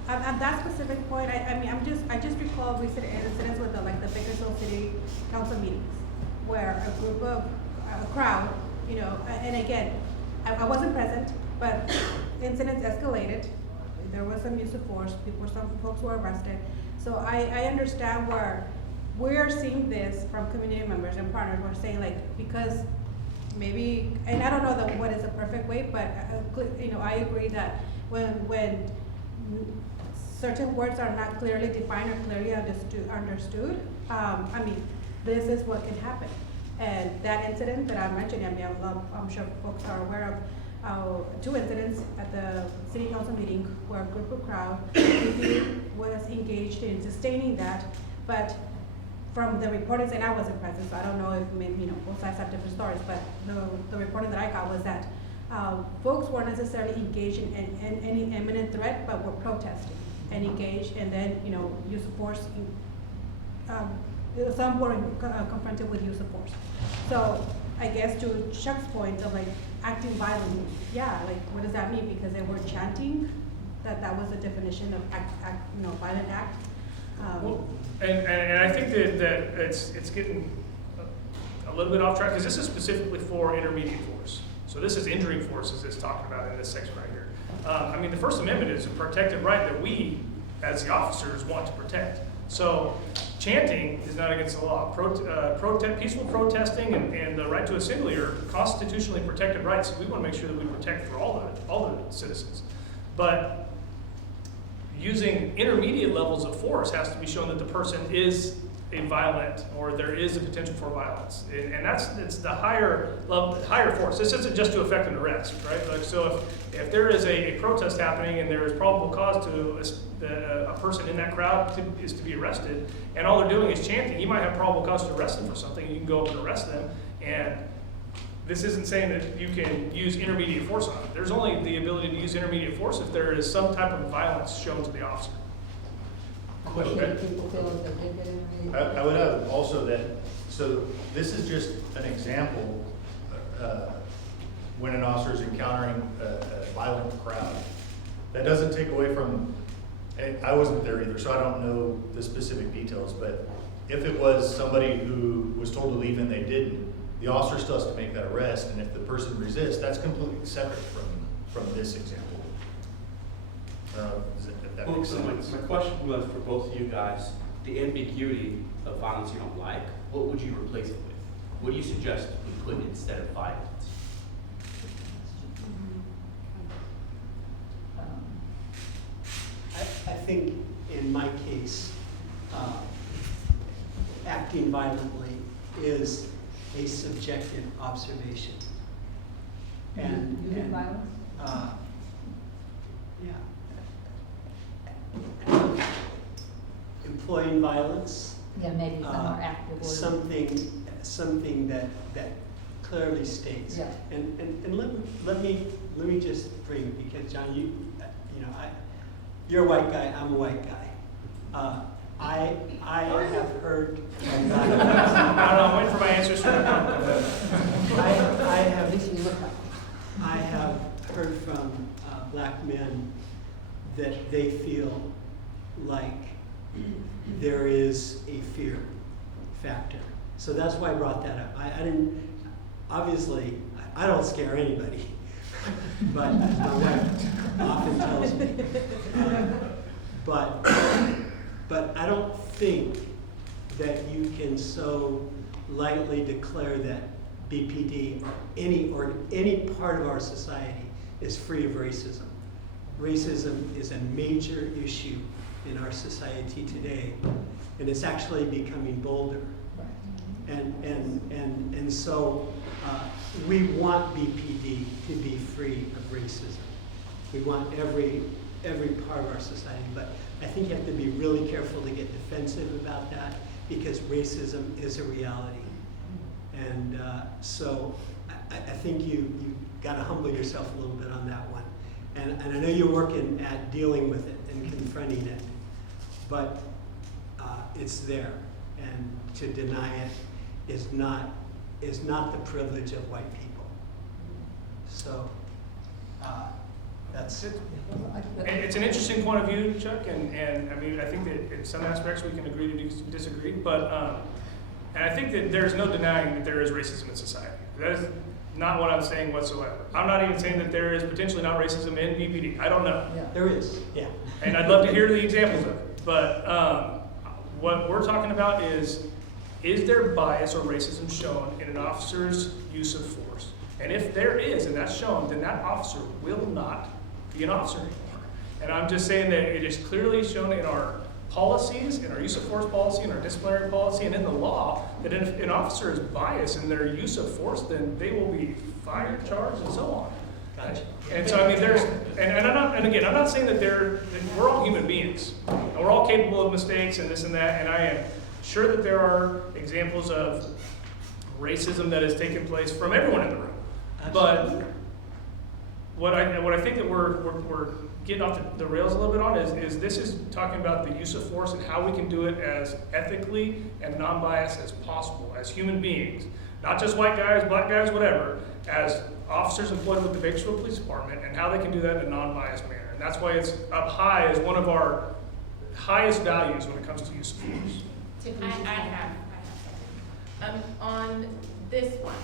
at that specific point, I just recall recent incidents with the Bakersfield City Council meetings, where a group of, a crowd, and again, I wasn't present, but incidents escalated. There was some use of force, some folks were arrested. So I understand where we're seeing this from community members and partners. We're saying because maybe, and I don't know what is the perfect way, but I agree that when certain words are not clearly defined or clearly understood, this is what can happen. And that incident that I mentioned, I'm sure folks are aware of 2 incidents at the city council meeting where a group of crowd was engaged in sustaining that, but from the reportings, and I wasn't present, so I don't know if maybe, both sides have different stories, but the reporting that I got was that folks weren't necessarily engaged in any imminent threat, but were protesting and engaged, and then, use of force. Some were confronted with use of force. So I guess to Chuck's point of acting violently, what does that mean? Because they were chanting, that was the definition of violent act. Well, and I think that it's getting a little bit off track, because this is specifically for intermediate force. So this is injuring force, as it's talking about in this section right here. The First Amendment is a protected right that we, as the officers, want to protect. So chanting is not against the law. Peaceful protesting and the right to assembly are constitutionally protected rights. So we want to make sure that we protect for all the citizens. But using intermediate levels of force has to be shown that the person is a violent, or there is a potential for violence, and it's the higher level, higher force. This isn't just to effect an arrest, right? So if there is a protest happening and there is probable cause to a person in that crowd is to be arrested, and all they're doing is chanting, you might have probable cause to arrest them for something. You can go up and arrest them, and this isn't saying that you can use intermediate force on it. There's only the ability to use intermediate force if there is some type of violence shown to the officer. Should people feel that they did get intermediate? I would have also that, so this is just an example when an officer is encountering a violent crowd. That doesn't take away from, I wasn't there either, so I don't know the specific details, but if it was somebody who was told to leave and they didn't, the officer still has to make that arrest, and if the person resists, that's completely separate from this example. If that makes So sense. my question was for both of you guys, the ambiguity of violence you don't like, what would you replace it with? What do you suggest we put instead of violence? I think in my case, acting violently is a subjective observation. And, Youth violence? yeah. Employing violence. Yeah, maybe some are active. or- Something that clearly states. Yeah. And let me just bring, because John, you're a white guy, I'm a white guy. I have heard. I don't know, I'm waiting for my answers from I have heard from black men that they feel like there is a fear factor. So that's why I brought that up. I didn't, obviously, I don't scare anybody, but my wife often tells me. But I don't think that you can so lightly declare that BPD or any part of our society is free of racism. Racism is a major issue in our society today, and it's actually becoming bolder. And so we want BPD to be free of racism. We want every part of our society, but I think you have to be really careful to get defensive about that, because racism is a reality. And so I think you got to humble yourself a little bit on that one. And I know you're working at dealing with it and confronting it, but it's there, and to deny it is not the privilege of white people. So that's it. It's an interesting point of view, Chuck, and I mean, I think that in some aspects we can agree to disagree, but and I think that there's no denying that there is racism in society. That is not what I'm saying whatsoever. I'm not even saying that there is potentially not racism in BPD. I don't know. Yeah, there is, yeah. And I'd love to hear the examples of it. But what we're talking about is there bias or racism shown in an officer's use of force? And if there is, and that's shown, then that officer will not be an officer anymore. And I'm just saying that it is clearly shown in our policies, in our use of force policy, in our disciplinary policy, and in the law, that if an officer is biased in their use of force, then they will be fired, charged, and so on. Gotcha. And so, I mean, there's, and again, I'm not saying that we're all human beings, and we're all capable of mistakes and this and that, and I am sure that there are examples of racism that has taken place from everyone in the room. But what I think that we're getting off the rails a little bit on is this is talking about the use of force and how we can do it as ethically and non-biased as possible as human beings, not just white guys, black guys, whatever, as officers employed with the Bakersfield Police Department, and how they can do that in a non-biased manner. And that's why it's up high as one of our highest values when it comes to use of force. I have something. On this one,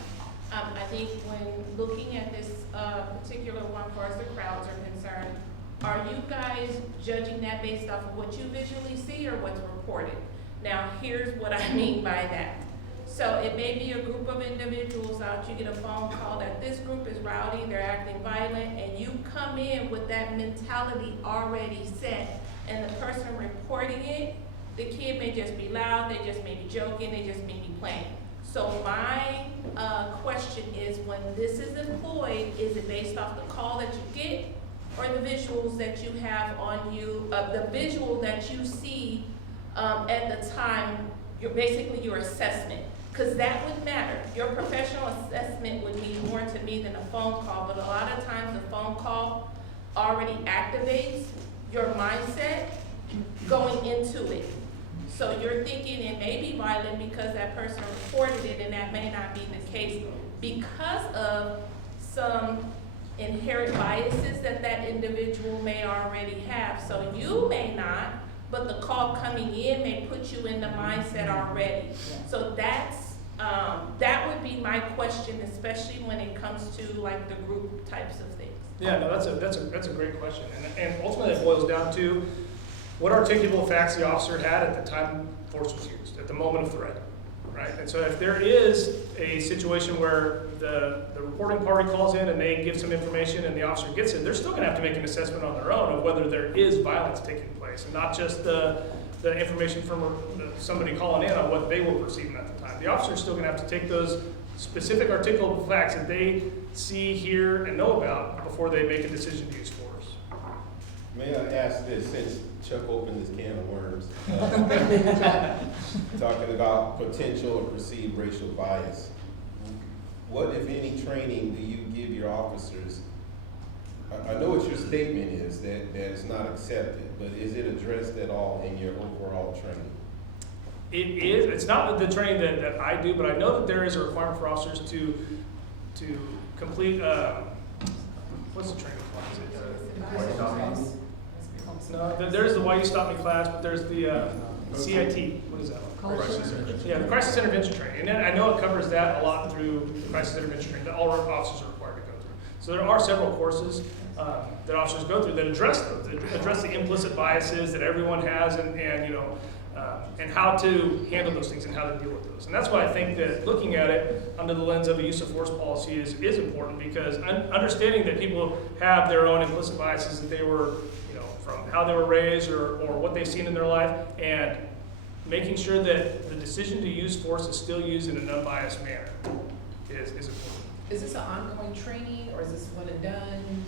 I think when looking at this particular one, as far as the crowds are concerned, are you guys judging that based off of what you visually see or what's reported? Now, here's what I mean by that. So it may be a group of individuals out, you get a phone call that this group is rowdy, they're acting violent, and you come in with that mentality already set, and the person reporting it, the kid may just be loud, they just may be joking, they just may be playing. So my question is, when this is employed, is it based off the call that you get or the visuals that you have on you, the visual that you see at the time, your assessment? Because that would matter. Your professional assessment would mean more to me than a phone call, but a lot of times the phone call already activates your mindset going into it. So you're thinking it may be violent because that person reported it, and that may not be the case because of some inherent biases that individual may already have. So you may not, but the call coming in may put you in the mindset already. So that would be my question, especially when it comes to like the group types of things. Yeah, no, that's a great question, and ultimately it boils down to what articulable facts the officer had at the time force was used, at the moment of threat, right? And so if there is a situation where the reporting party calls in and they give some information and the officer gets it, they're still gonna have to make an assessment on their own of whether there is violence taking place, and not just the information from somebody calling in on what they were perceiving at the time. The officer's still gonna have to take those specific articulable facts that they see, hear, and know about before they make a decision to use force. May I ask this, since Chuck opened this can of worms, talking about potential or perceived racial bias, what, if any, training do you give your officers? I know what your statement is, that it's not accepted, but is it addressed at all in your overall training? It is, it's not the training that I do, but I know that there is a requirement for officers to complete, what's the training class? No, there's the Why You Stop Me class, but there's the CIT, what is that one? Yeah, the crisis intervention training. And then I know it covers that a lot through the crisis intervention training that all our officers are required to go through. So there are several courses that officers go through that address those, that address the implicit biases that everyone has, and you know, and how to handle those things and how to deal with those. And that's why I think that looking at it under the lens of a use of force policy is important, because understanding that people have their own implicit biases that they were, you know, from how they were raised or what they've seen in their life, and making sure that the decision to use force is still used in an unbiased manner is important. Is this an ongoing training, or is this one and done?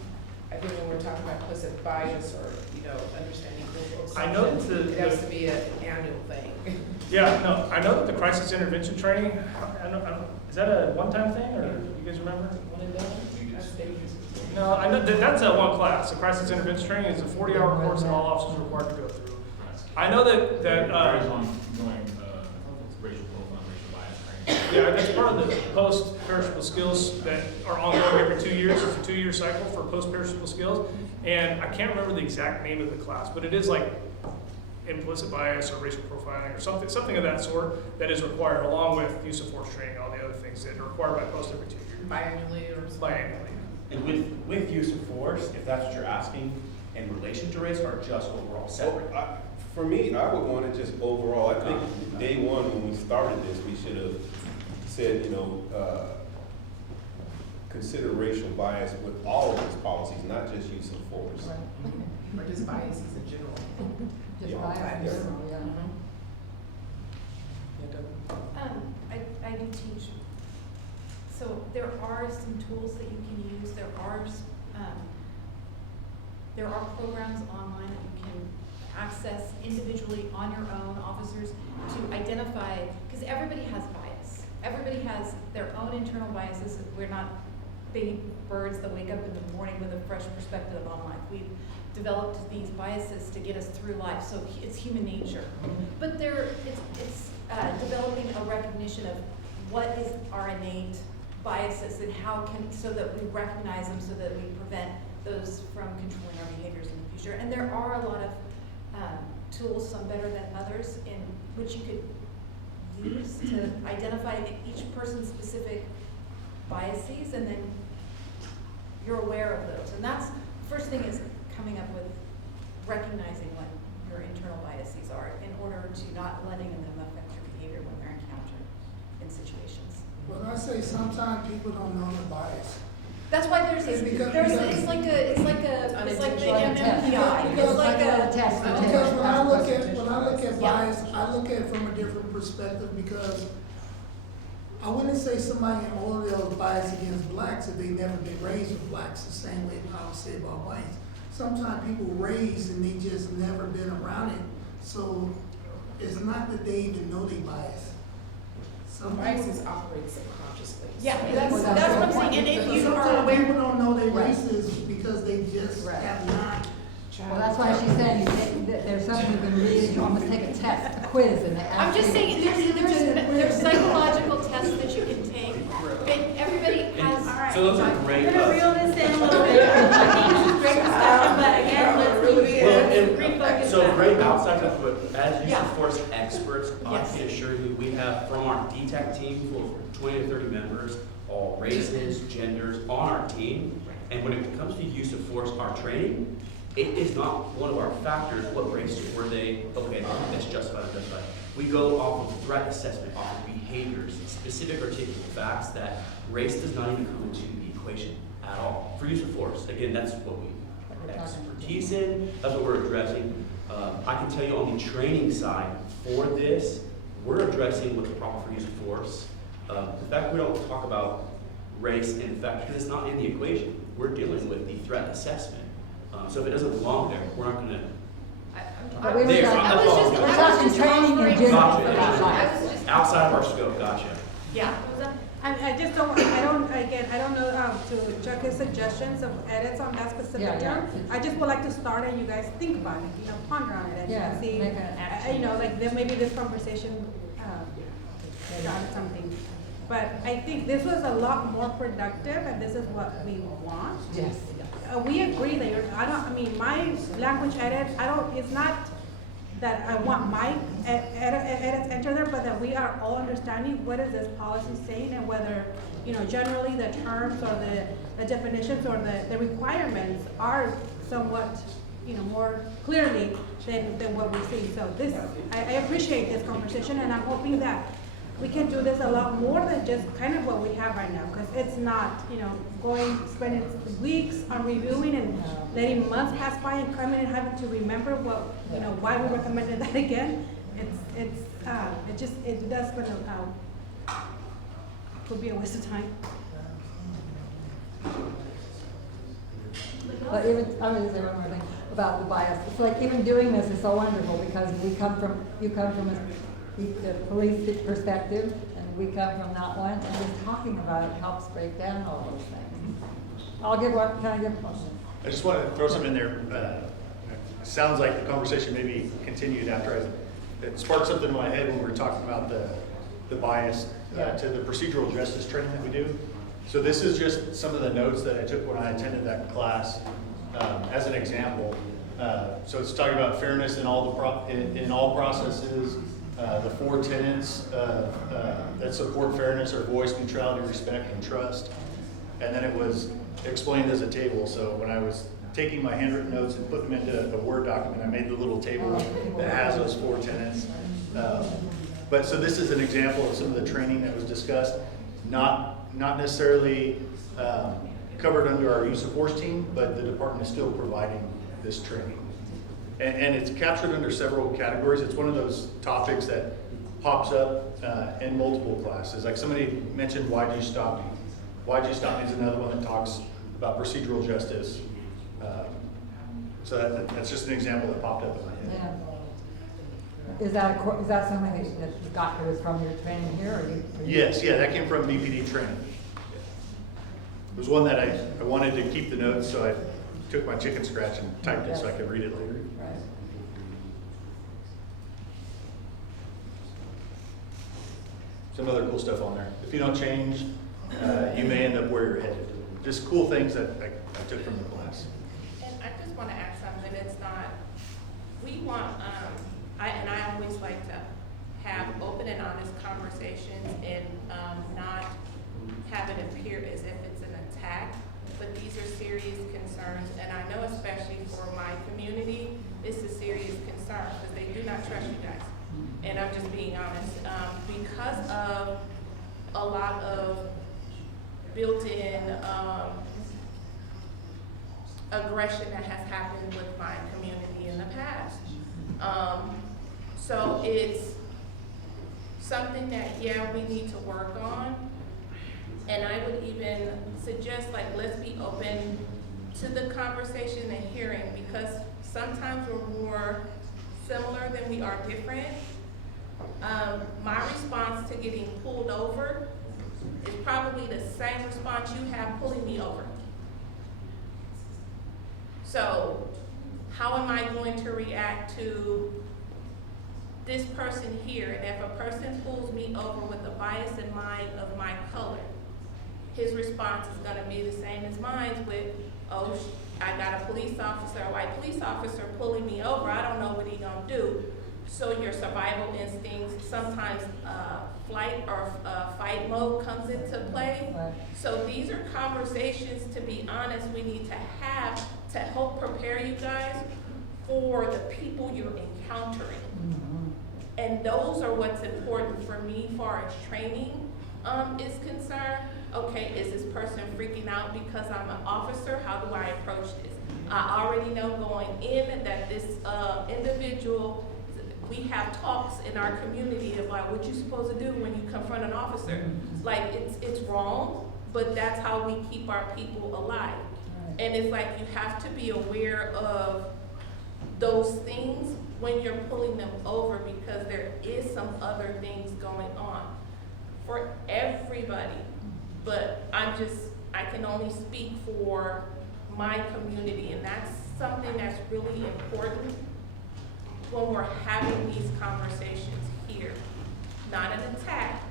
I think when we're talking about implicit bias or, you know, understanding critical assumptions, I know it has to be an annual thing. Yeah, no, I know that the crisis intervention training, is that a one-time thing, or you guys remember? One and done? No, I know that's a one class. The crisis intervention training is a 40-hour course that all officers are required to go through. I know that There is ongoing racial profile, racial bias training. yeah, that's part of the post-perishable skills that are ongoing every 2 years. It's a 2-year cycle for post-perishable skills, and I can't remember the exact name of the class, but it is like implicit bias or racial profiling or something of that sort that is required, along with use of force training, all the other things that are required by post every 2 years. Biannually or something? Biannually. And with use of force, if that's what you're asking, in relation to race or just overall separate? For me, I would want it just overall. I think day one when we started this, we should have said, you know, consider racial bias with all of these policies, not just use of force. Or just biases in general? Just Yeah. bias in general, yeah. I do teach, so there are some tools that you can use, there are programs online that you can access individually on your own, officers, to identify, because everybody has bias. Everybody has their own internal biases. We're not baby birds that wake up in the morning with a fresh perspective on life. We've developed these biases to get us through life, so it's human nature. But it's developing a recognition of what is our innate biases and how so that we recognize them, so that we prevent those from controlling our behaviors in the future. And there are a lot of tools, some better than others, in which you could use to identify each person's specific biases, and then you're aware of those. And that's, first thing is coming up with recognizing what your internal biases are in order to not letting them affect your behavior when they're encountered in situations. When I say sometimes people don't know the bias. That's why it's like the MMPI. It's like a test. Because when I look at bias, I look at it from a different perspective, because I wouldn't say somebody in Oroville is biased against blacks if they never been raised with blacks the same way I would say about whites. Sometimes people raised and they just never been around it, so it's not that they even know they bias. Some Biases operate subconsciously. Yeah, that's what I'm saying. And if you are sometimes people aware, don't know they racist because they just have not. Well, that's why she's saying there's something you can read, you almost take a test, a quiz, and they ask I'm just you- saying, there's psychological tests that you can take, and everybody has. All right. So those are great. I'm gonna reel this in a little bit. I think this is great discussion, but again, let's refocus. So great that. outside of, but as use Yeah. of force experts, I Yes. can assure you, we have from our DTAC team, full of 20 to 30 members, all races, genders on our team. And when it comes to use of force, our training, it is not one of our factors, what race were they, okay, that's justified, justified. We go off of threat assessment, off of behaviors, specific articulable facts that race does not even come into the equation at all. For use of force, again, that's what we expertise in, that's what we're addressing. I can tell you on the training side for this, we're addressing what's proper for use of force. The fact we don't talk about race, and in fact, because it's not in the equation, we're dealing with the threat assessment. So if it doesn't belong there, we're not gonna. But we were There, talking- I'm not we're talking training in general Gotcha. about bias. Outside of our scope, gotcha. Yeah. I just don't, again, I don't know, to Chuck's suggestions of edits on that specific Yeah, yeah. term. I just would like to start and you guys think about it, ponder on it Yeah, and see, make an action. like then maybe this conversation, started something. But I think this was a lot more productive and this is what we want. Yes. We agree that my language edit, it's not that I want my edits enter there, but that we are all understanding what is this policy saying and whether, generally the terms or the definitions or the requirements are somewhat, more clearly than what we see. So I appreciate this conversation and I'm hoping that we can do this a lot more than just kind of what we have right now, because it's not, spending weeks on reviewing and letting months pass by and coming and having to remember what, why we recommended that again. It does spend could be a waste of time. But even, I'm gonna say one more thing about the bias. It's like even doing this is so wonderful because you come from the police perspective and we come from that one, and just talking about it helps break down all those things. Can I give one? I just want to throw something in there. It sounds like the conversation maybe continued after it sparked something in my head when we were talking about the bias to the procedural justice training that we do. So this is just some of the notes that I took when I attended that class as an example. So it's talking about fairness in all processes, the 4 tenets that support fairness are voice, neutrality, respect, and trust. And then it was explained as a table. So when I was taking my handwritten notes and putting them into a Word document, I made the little table that has those 4 tenets. But so this is an example of some of the training that was discussed, not necessarily covered under our use of force team, but the department is still providing this training. And it's captured under several categories. It's one of those topics that pops up in multiple classes. Like somebody mentioned, why'd you stop me? Why'd you stop me is another one that talks about procedural justice. So that's just an example that popped up in my head. Yeah. Is that something that you got that was from your training here? Or Yes, yeah, that came from BPD training. It was one that I wanted to keep the notes, so I took my chicken scratch and typed it so I could read it later. Right. Some other cool stuff on there. If you don't change, you may end up where you're headed. Just cool things that I took from the class. And I just want to add something. It's not, we want, I always like to have open and honest conversations and not have it appear as if it's an attack, but these are serious concerns. And I know especially for my community, it's a serious concern because they do not trust you guys. And I'm just being honest. Because of a lot of built-in aggression that has happened with my community in the past. So it's something that, yeah, we need to work on. And I would even suggest, like, let's be open to the conversation and hearing, because sometimes we're more similar than we are different. My response to getting pulled over is probably the same response you have pulling me over. So how am I going to react to this person here? And if a person pulls me over with a bias in mind of my color, his response is gonna be the same as mine with, oh, I got a police officer, a white police officer pulling me over, I don't know what he gonna do. So your survival instincts, sometimes flight or fight mode comes into play. Right. So these are conversations, to be honest, we need to have to help prepare you guys for the people you're encountering. Mm-hmm. And those are what's important for me as far as training is concerned. Okay, is this person freaking out because I'm an officer? How do I approach this? I already know going in that this individual we have talks in our community about what you're supposed to do when you confront an officer. Like, it's wrong, but that's how we keep our people alive. And it's like you have to be aware of those things when you're pulling them over, because there is some other things going on for everybody. But I can only speak for my community, and that's something that's really important when we're having these conversations here. Not an attack,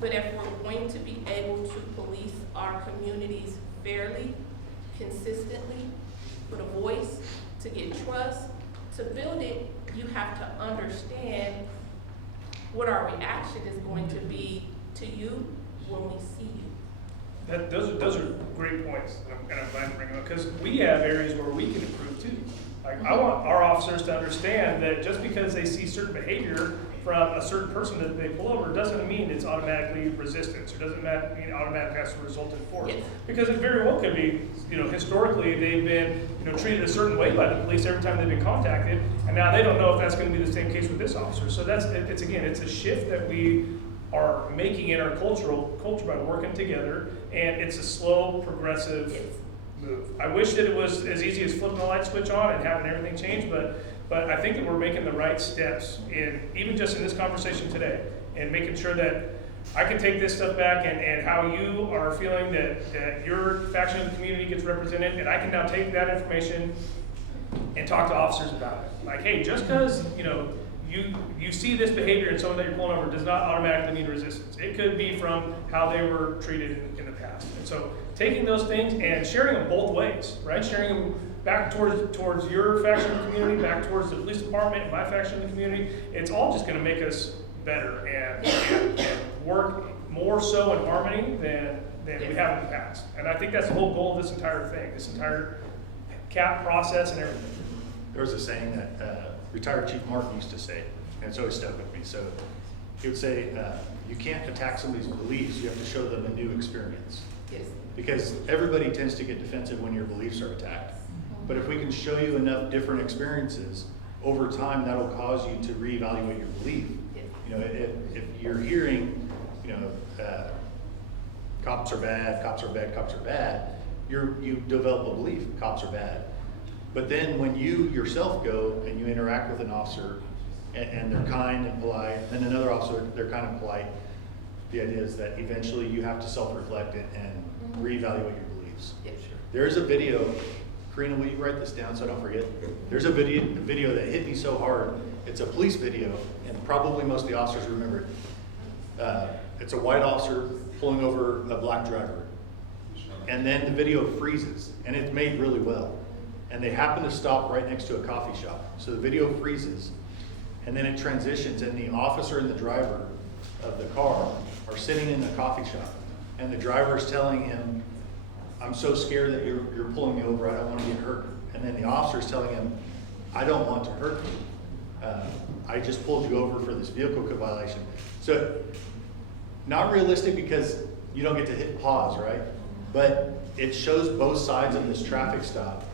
but if we're going to be able to police our communities fairly, consistently, with a voice, to get trust, to build it, you have to understand what our reaction is going to be to you when we see you. Those are great points, and I'm glad to bring them up, because we have areas where we can improve too. Like, I want our officers to understand that just because they see certain behavior from a certain person that they pull over doesn't mean it's automatically resistance, or doesn't mean automatically has to result in force. Yes. Because it very well could be, historically they've been, treated a certain way by the police every time they've been contacted, and now they don't know if that's going to be the same case with this officer. So it's a shift that we are making in our culture by working together, and it's a slow, progressive move. I wish that it was as easy as flipping the light switch on and having everything change, but I think that we're making the right steps even just in this conversation today, and making sure that I can take this stuff back and how you are feeling that your faction of the community gets represented, and I can now take that information and talk to officers about it. Like, hey, just because, you see this behavior in someone that you're pulling over does not automatically mean resistance. It could be from how they were treated in the past. And so taking those things and sharing them both ways, right? Sharing them back towards your faction of the community, back towards the police department and my faction of the community, it's all just gonna make us better and work more so in harmony than we have in the past. And I think that's the whole goal of this entire thing, this entire CAP process and everything. There was a saying that retired Chief Martin used to say, and it's always stuck with me. So he would say, you can't attack somebody's beliefs, you have to show them a new experience. Yes. Because everybody tends to get defensive when your beliefs are attacked. But if we can show you enough different experiences, over time that'll cause you to reevaluate your belief. Yes. If you're hearing, cops are bad, cops are bad, cops are bad, you develop a belief, cops are bad. But then when you yourself go and you interact with an officer and they're kind and polite, and another officer, they're kind and polite, the idea is that eventually you have to self-reflect and reevaluate your beliefs. Yes, sure. There's a video, Karina, will you write this down so I don't forget? There's a video that hit me so hard. It's a police video, and probably most of the officers remember it. It's a white officer pulling over a black driver. And then the video freezes, and it's made really well. And they happen to stop right next to a coffee shop. So the video freezes, and then it transitions, and the officer and the driver of the car are sitting in the coffee shop. And the driver is telling him, I'm so scared that you're pulling me over, I don't want to get hurt. And then the officer is telling him, I don't want to hurt you. I just pulled you over for this vehicle code violation. So, not realistic because you don't get to hit pause, right? But it shows both sides of this traffic stop,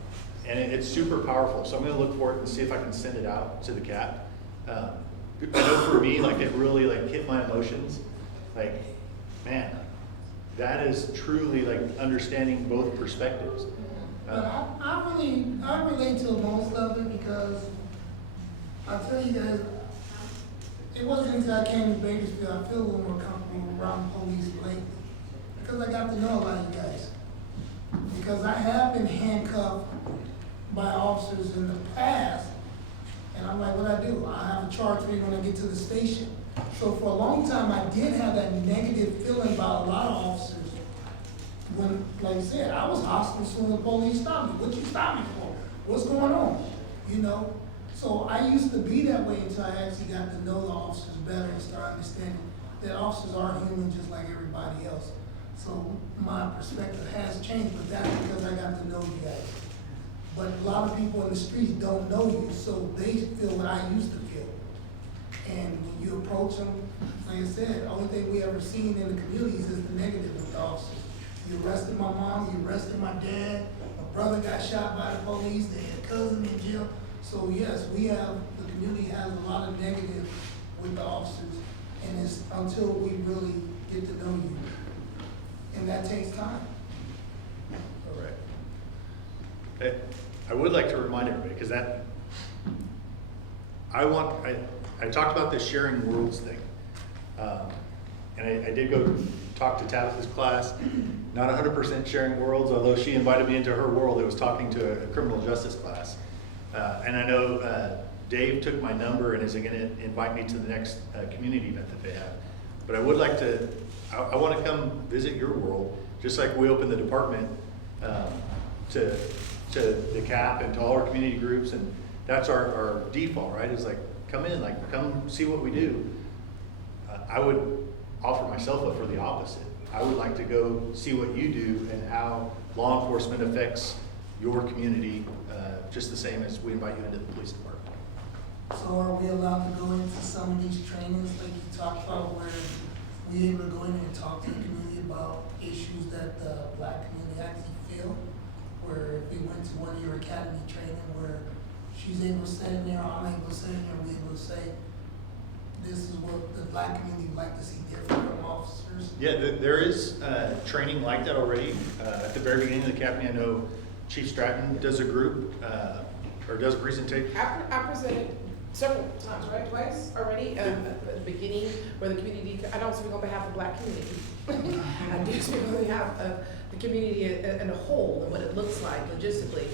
and it's super powerful. So I'm gonna look for it and see if I can send it out to the CAP. I know for me, it really hit my emotions. Man, that is truly understanding both perspectives. But I relate to most of it because I'll tell you guys, it wasn't until I came to Bakersfield I feel a little more comfortable around police lately. Because I got to know a lot of you guys. Because I have been handcuffed by officers in the past, and I'm like, what I do? I have a charge for me when I get to the station. So for a long time, I did have that negative feeling about a lot of officers. When, like I said, I was hostile when the police stopped me. What you stop me for? What's going on? So I used to be that way until I actually got to know the officers better and start understanding that officers are human just like everybody else. So my perspective has changed, but that's because I got to know you guys. But a lot of people in the streets don't know you, so they feel what I used to feel. And when you approach them, like I said, the only thing we ever seen in the communities is the negative with the officers. You arrested my mom, you arrested my dad, my brother got shot by the police, they had a cousin in jail. So yes, the community has a lot of negative with the officers, and it's until we really get to know you. And that takes time. All right. I would like to remind everybody, because I talked about this sharing worlds thing. And I did go talk to Tabitha's class, not 100% sharing worlds, although she invited me into her world. It was talking to a criminal justice class. And I know Dave took my number and is going to invite me to the next community event that they have. But I would like to, I want to come visit your world, just like we opened the department to the CAP and to all our community groups. And that's our default, right? Is like, come in, like, come see what we do. I would offer myself up for the opposite. I would like to go see what you do and how law enforcement affects your community, just the same as we invite you into the police department. So are we allowed to go into some of these trainings like you talked about, where we able to go in and talk to the community about issues that the black community actually feel? Where if we went to one of your academy training where she's able to sit in there, I'm able to sit in there, and be able to say, this is what the black community would like to see different from officers? Yeah, there is training like that already. At the very beginning of the academy, I know Chief Stratton does a group, or does a presentation. I presented several times, right, twice already, at the beginning, where the community, I don't speak on behalf of the black community. I do speak on behalf of the community in a whole, and what it looks like logistically.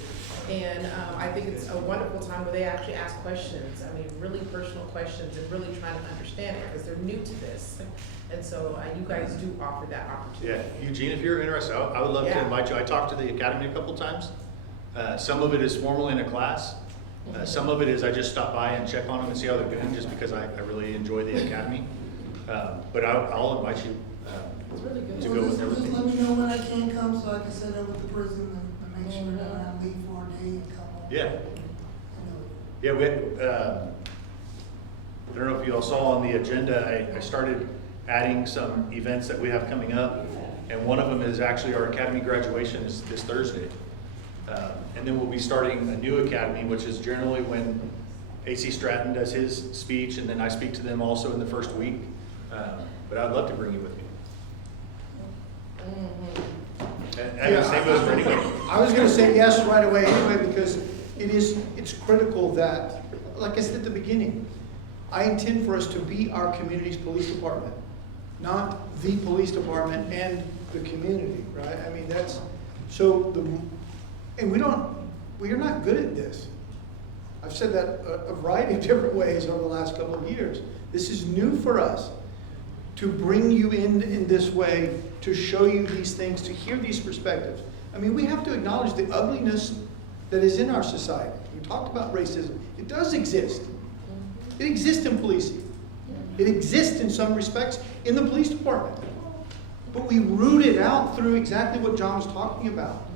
And I think it's a wonderful time where they actually ask questions, I mean, really personal questions, and really trying to understand it, because they're new to this. And so you guys do offer that opportunity. Yeah, Eugene, if you're interested, I would love to invite you. I talked to the academy a couple times. Some of it is formal in a class. Some of it is I just stop by and check on them and see how they're doing, just because I really enjoy the academy. But I'll invite you It's really good. to go with Just everything. let me know when I can come so I can set up with the prison and make sure that I leave for a day and come home. Yeah. Yeah, I don't know if you all saw on the agenda, I started adding some events that we have coming up. And one of them is actually our academy graduation is this Thursday. And then we'll be starting a new academy, which is generally when AC Stratton does his speech, and then I speak to them also in the first week. But I'd love to bring you with me. And the same goes for anybody. I was gonna say yes right away anyway, because it's critical that, like I said at the beginning, I intend for us to be our community's police department, not the police department and the community, right? I mean, and we are not good at this. I've said that a variety of different ways over the last couple of years. This is new for us, to bring you in this way, to show you these things, to hear these perspectives. I mean, we have to acknowledge the ugliness that is in our society. We talked about racism. It does exist. It exists in policing. It exists in some respects in the police department. But we root it out through exactly what John was talking about.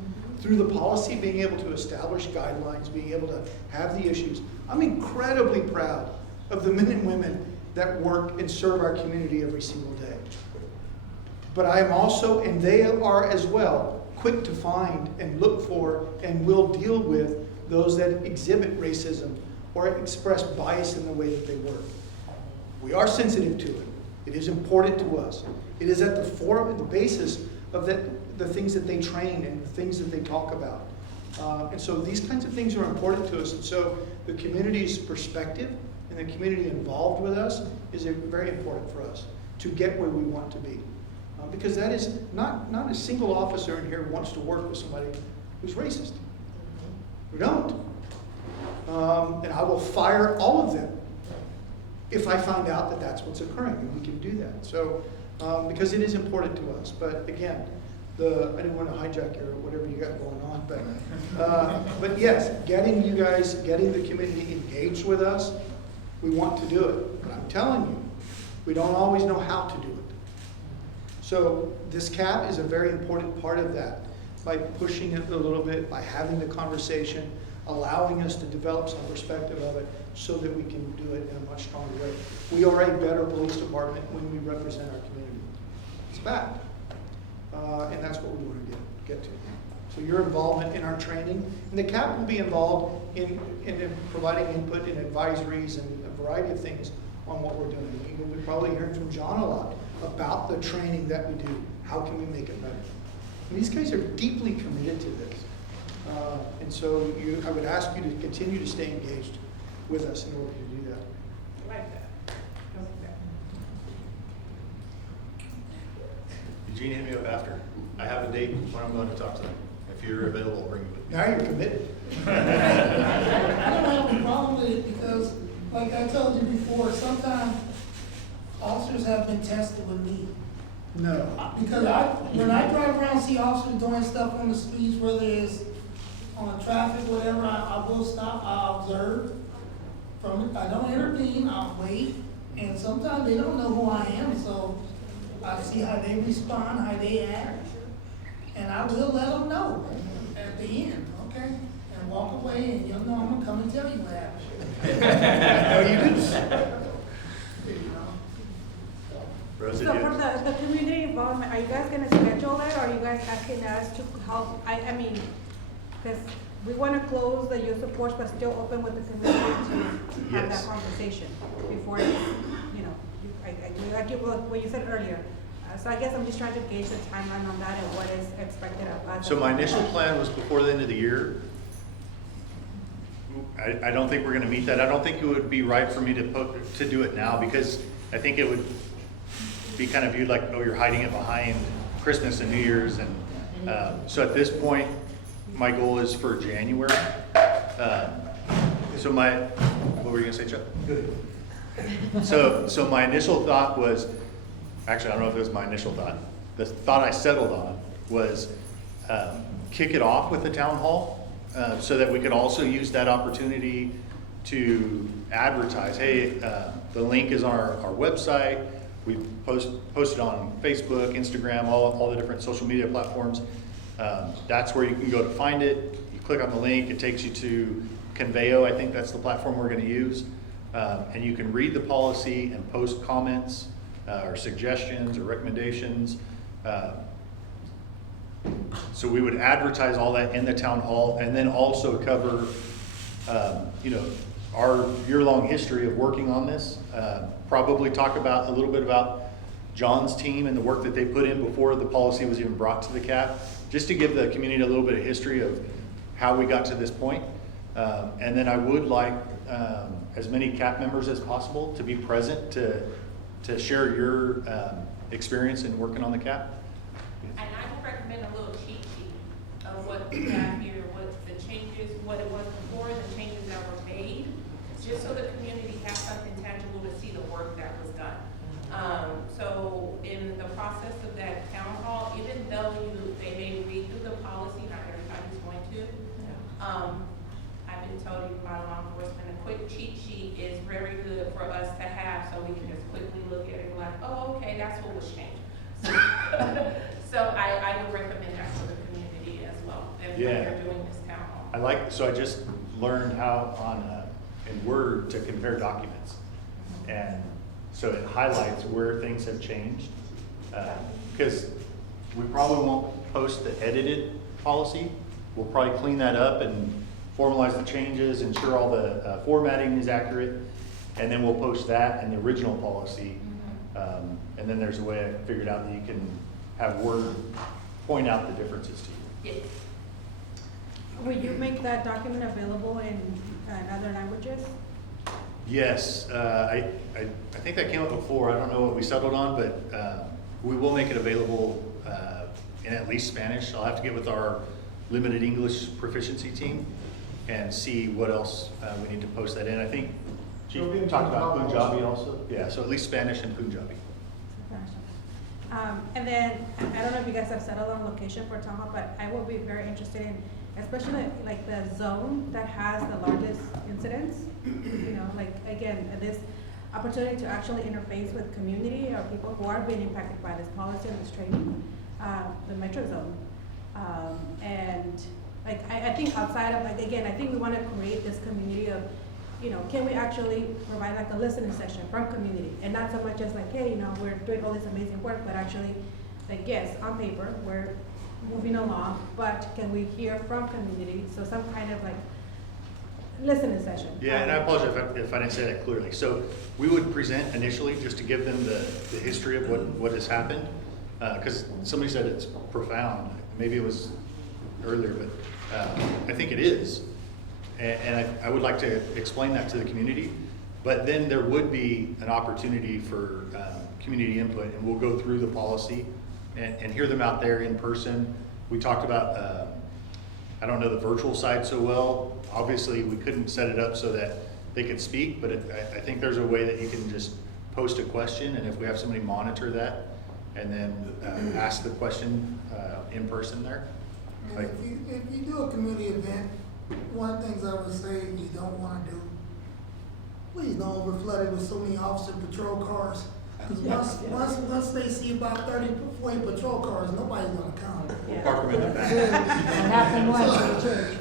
Through the policy, being able to establish guidelines, being able to have the issues. I'm incredibly proud of the men and women that work and serve our community every single day. But I am also, and they are as well, quick to find and look for and will deal with those that exhibit racism or express bias in the way that they work. We are sensitive to it. It is important to us. It is at the form and the basis of the things that they train and the things that they talk about. And so these kinds of things are important to us. And so the community's perspective and the community involved with us is very important for us to get where we want to be. Because that is not a single officer in here wants to work with somebody who's racist. We don't. And I will fire all of them if I find out that that's what's occurring, and we can do that. So, because it is important to us. But again, I didn't want to hijack your whatever you got going on, but yes, getting the community engaged with us, we want to do it. But I'm telling you, we don't always know how to do it. So this CAP is a very important part of that, by pushing it a little bit, by having the conversation, allowing us to develop some perspective of it so that we can do it in a much stronger way. We are a better police department when we represent our community. It's fact. And that's what we want to get to. So your involvement in our training, and the CAP will be involved in providing input and advisories and a variety of things on what we're doing. You'll be probably hearing from John a lot about the training that we do. How can we make it better? And these guys are deeply committed to this. And so I would ask you to continue to stay engaged with us in order to do that. Like that. Eugene, hit me up after. I have a date when I'm going to talk to them. If you're available, bring me with me. Now you're committed. I don't have a problem with it because, like I told you before, sometimes officers have been tested with me. No. Because when I drive around and see officers doing stuff on the streets, whether it's on traffic, whatever, I will stop, I observe from it. I don't intervene, I'll wait. And sometimes they don't know who I am, so I see how they respond, how they act. And I will let them know at the end, okay? And walk away and you'll know I'm gonna come and tell you what happened. Rosa, So do you- for the community involvement, are you guys gonna schedule that, or are you guys asking us to help? I mean, because we wanna close the youth support, but still open with the community to have Yes. that conversation before, you know, like what you said earlier. So I guess I'm just trying to gauge the timeline on that and what is expected of us. So my initial plan was before the end of the year. I don't think we're gonna meet that. I don't think it would be right for me to do it now, because I think it would be kind of viewed like, oh, you're hiding it behind Christmas and New Year's. And so at this point, my goal is for January. So what were you gonna say, Chuck? Good. So my initial thought was, actually, I don't know if it was my initial thought. The thought I settled on was kick it off with the town hall, so that we could also use that opportunity to advertise. Hey, the link is on our website. We posted on Facebook, Instagram, all the different social media platforms. That's where you can go to find it. You click on the link, it takes you to Conveo. I think that's the platform we're going to use. And you can read the policy and post comments or suggestions or recommendations. So we would advertise all that in the town hall, and then also cover, our year-long history of working on this. Probably talk about a little bit about John's team and the work that they put in before the policy was even brought to the CAP, just to give the community a little bit of history of how we got to this point. And then I would like as many CAP members as possible to be present to share your experience in working on the CAP. And I would recommend a little cheat sheet of what we have here, what the changes, what it was before, the changes that were made, just so the community has something tangible to see the work that was done. So in the process of that town hall, even though they may read through the policy, not everybody's going to. I've been told even by law enforcement, a quick cheat sheet is very good for us to have, so we can just quickly look at it and be like, oh, okay, that's what was changed. So I would recommend that for the community as well, and when you're doing this town hall. So I just learned how in Word to compare documents. And so it highlights where things have changed. Because we probably won't post the edited policy. We'll probably clean that up and formalize the changes, ensure all the formatting is accurate, and then we'll post that and the original policy. And then there's a way I figured out that you can have Word point out the differences to you. Yes. Will you make that document available in other languages? Yes, I think that came up before. I don't know what we settled on, but we will make it available in at least Spanish. I'll have to get with our limited English proficiency team and see what else we need to post that in. I think Chief talked about Punjabi also. Yeah, so at least Spanish and Punjabi. And then, I don't know if you guys have settled on location for town hall, but I would be very interested in, especially like the zone that has the largest incidents. Like, again, this opportunity to actually interface with community or people who are being impacted by this policy and this training, the metro zone. And like, I think outside of, like, again, I think we want to create this community of, can we actually provide like a listening session from community? And not so much as like, hey, we're doing all this amazing work, but actually, like, yes, on paper, we're, moving along, but can we hear from community? So some kind of like listening session. Yeah, and I apologize if I didn't say that clearly. So we would present initially just to give them the history of what has happened. Because somebody said it's profound. Maybe it was earlier, but I think it is. And I would like to explain that to the community. But then there would be an opportunity for community input, and we'll go through the policy and hear them out there in person. We talked about, I don't know the virtual side so well. Obviously, we couldn't set it up so that they could speak, but I think there's a way that you can just post a question, and if we have somebody monitor that, and then ask the question in person there. And if you do a community event, one of the things I would say you don't want to do, please don't overflood it with so many officer patrol cars. Because once they see about 30, 40 patrol cars, nobody's gonna come. We'll park them in the back. That happened once in the church.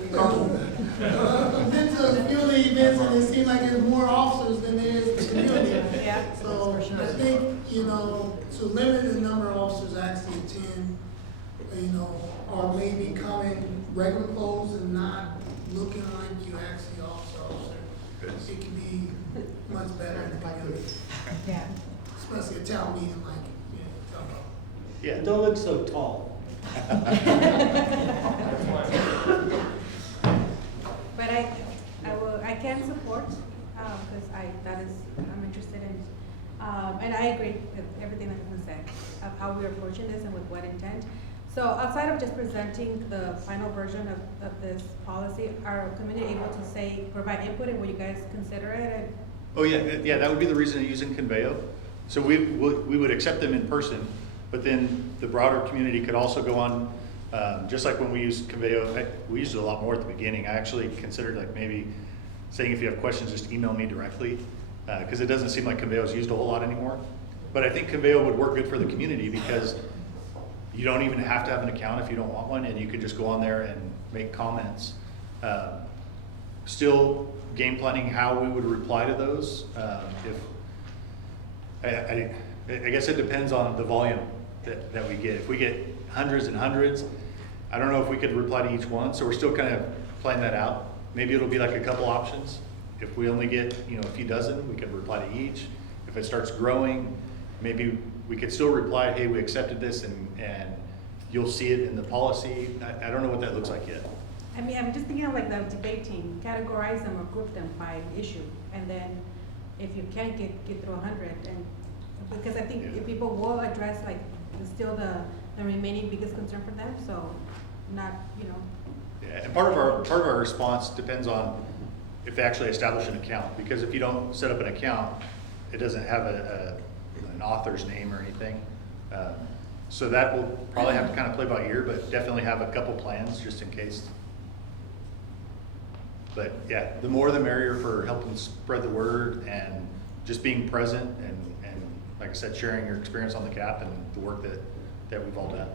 I've been to a few of the events and it seems like there's more officers than there is community. Yeah. So I think, to limit the number of officers actually attend, or maybe come in regular clothes and not looking like you actually officer. It can be much better in the community. Yeah. Especially a town meeting like, Yeah. Don't look so tall. But I can support, because I'm interested in, and I agree with everything that was said, of how we're approaching this and with what intent. So outside of just presenting the final version of this policy, are community able to provide input, and will you guys consider it? Oh, yeah, that would be the reason of using Conveo. So we would accept them in person, but then the broader community could also go on, just like when we used Conveo, we used it a lot more at the beginning. I actually considered like maybe saying if you have questions, just email me directly, because it doesn't seem like Conveo is used a whole lot anymore. But I think Conveo would work good for the community because you don't even have to have an account if you don't want one, and you could just go on there and make comments. Still game planning how we would reply to those. I guess it depends on the volume that we get. If we get hundreds and hundreds, I don't know if we could reply to each one, so we're still kind of playing that out. Maybe it'll be like a couple options. If we only get a few dozen, we could reply to each. If it starts growing, maybe we could still reply, hey, we accepted this, and you'll see it in the policy. I don't know what that looks like yet. I mean, I'm just thinking of like the debate team, categorize them or group them by issue, and then if you can't get through 100, and because I think if people will address like still the remaining biggest concern for them, so not Yeah, and part of our response depends on if they actually establish an account, because if you don't set up an account, it doesn't have an author's name or anything. So that will probably have to kind of play by ear, but definitely have a couple plans just in case. But yeah, the more the merrier for helping spread the word and just being present and like I said, sharing your experience on the CAP and the work that we've all done.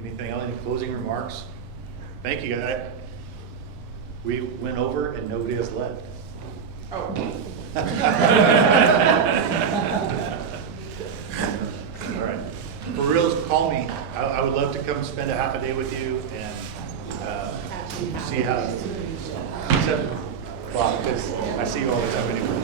Anything else? Any closing remarks? Thank you, guys. We went over and nobody has left. Oh. All right. For reals, call me. I would love to come spend a half a day with you and see how. 7 o'clock, because I see you all the time anyway.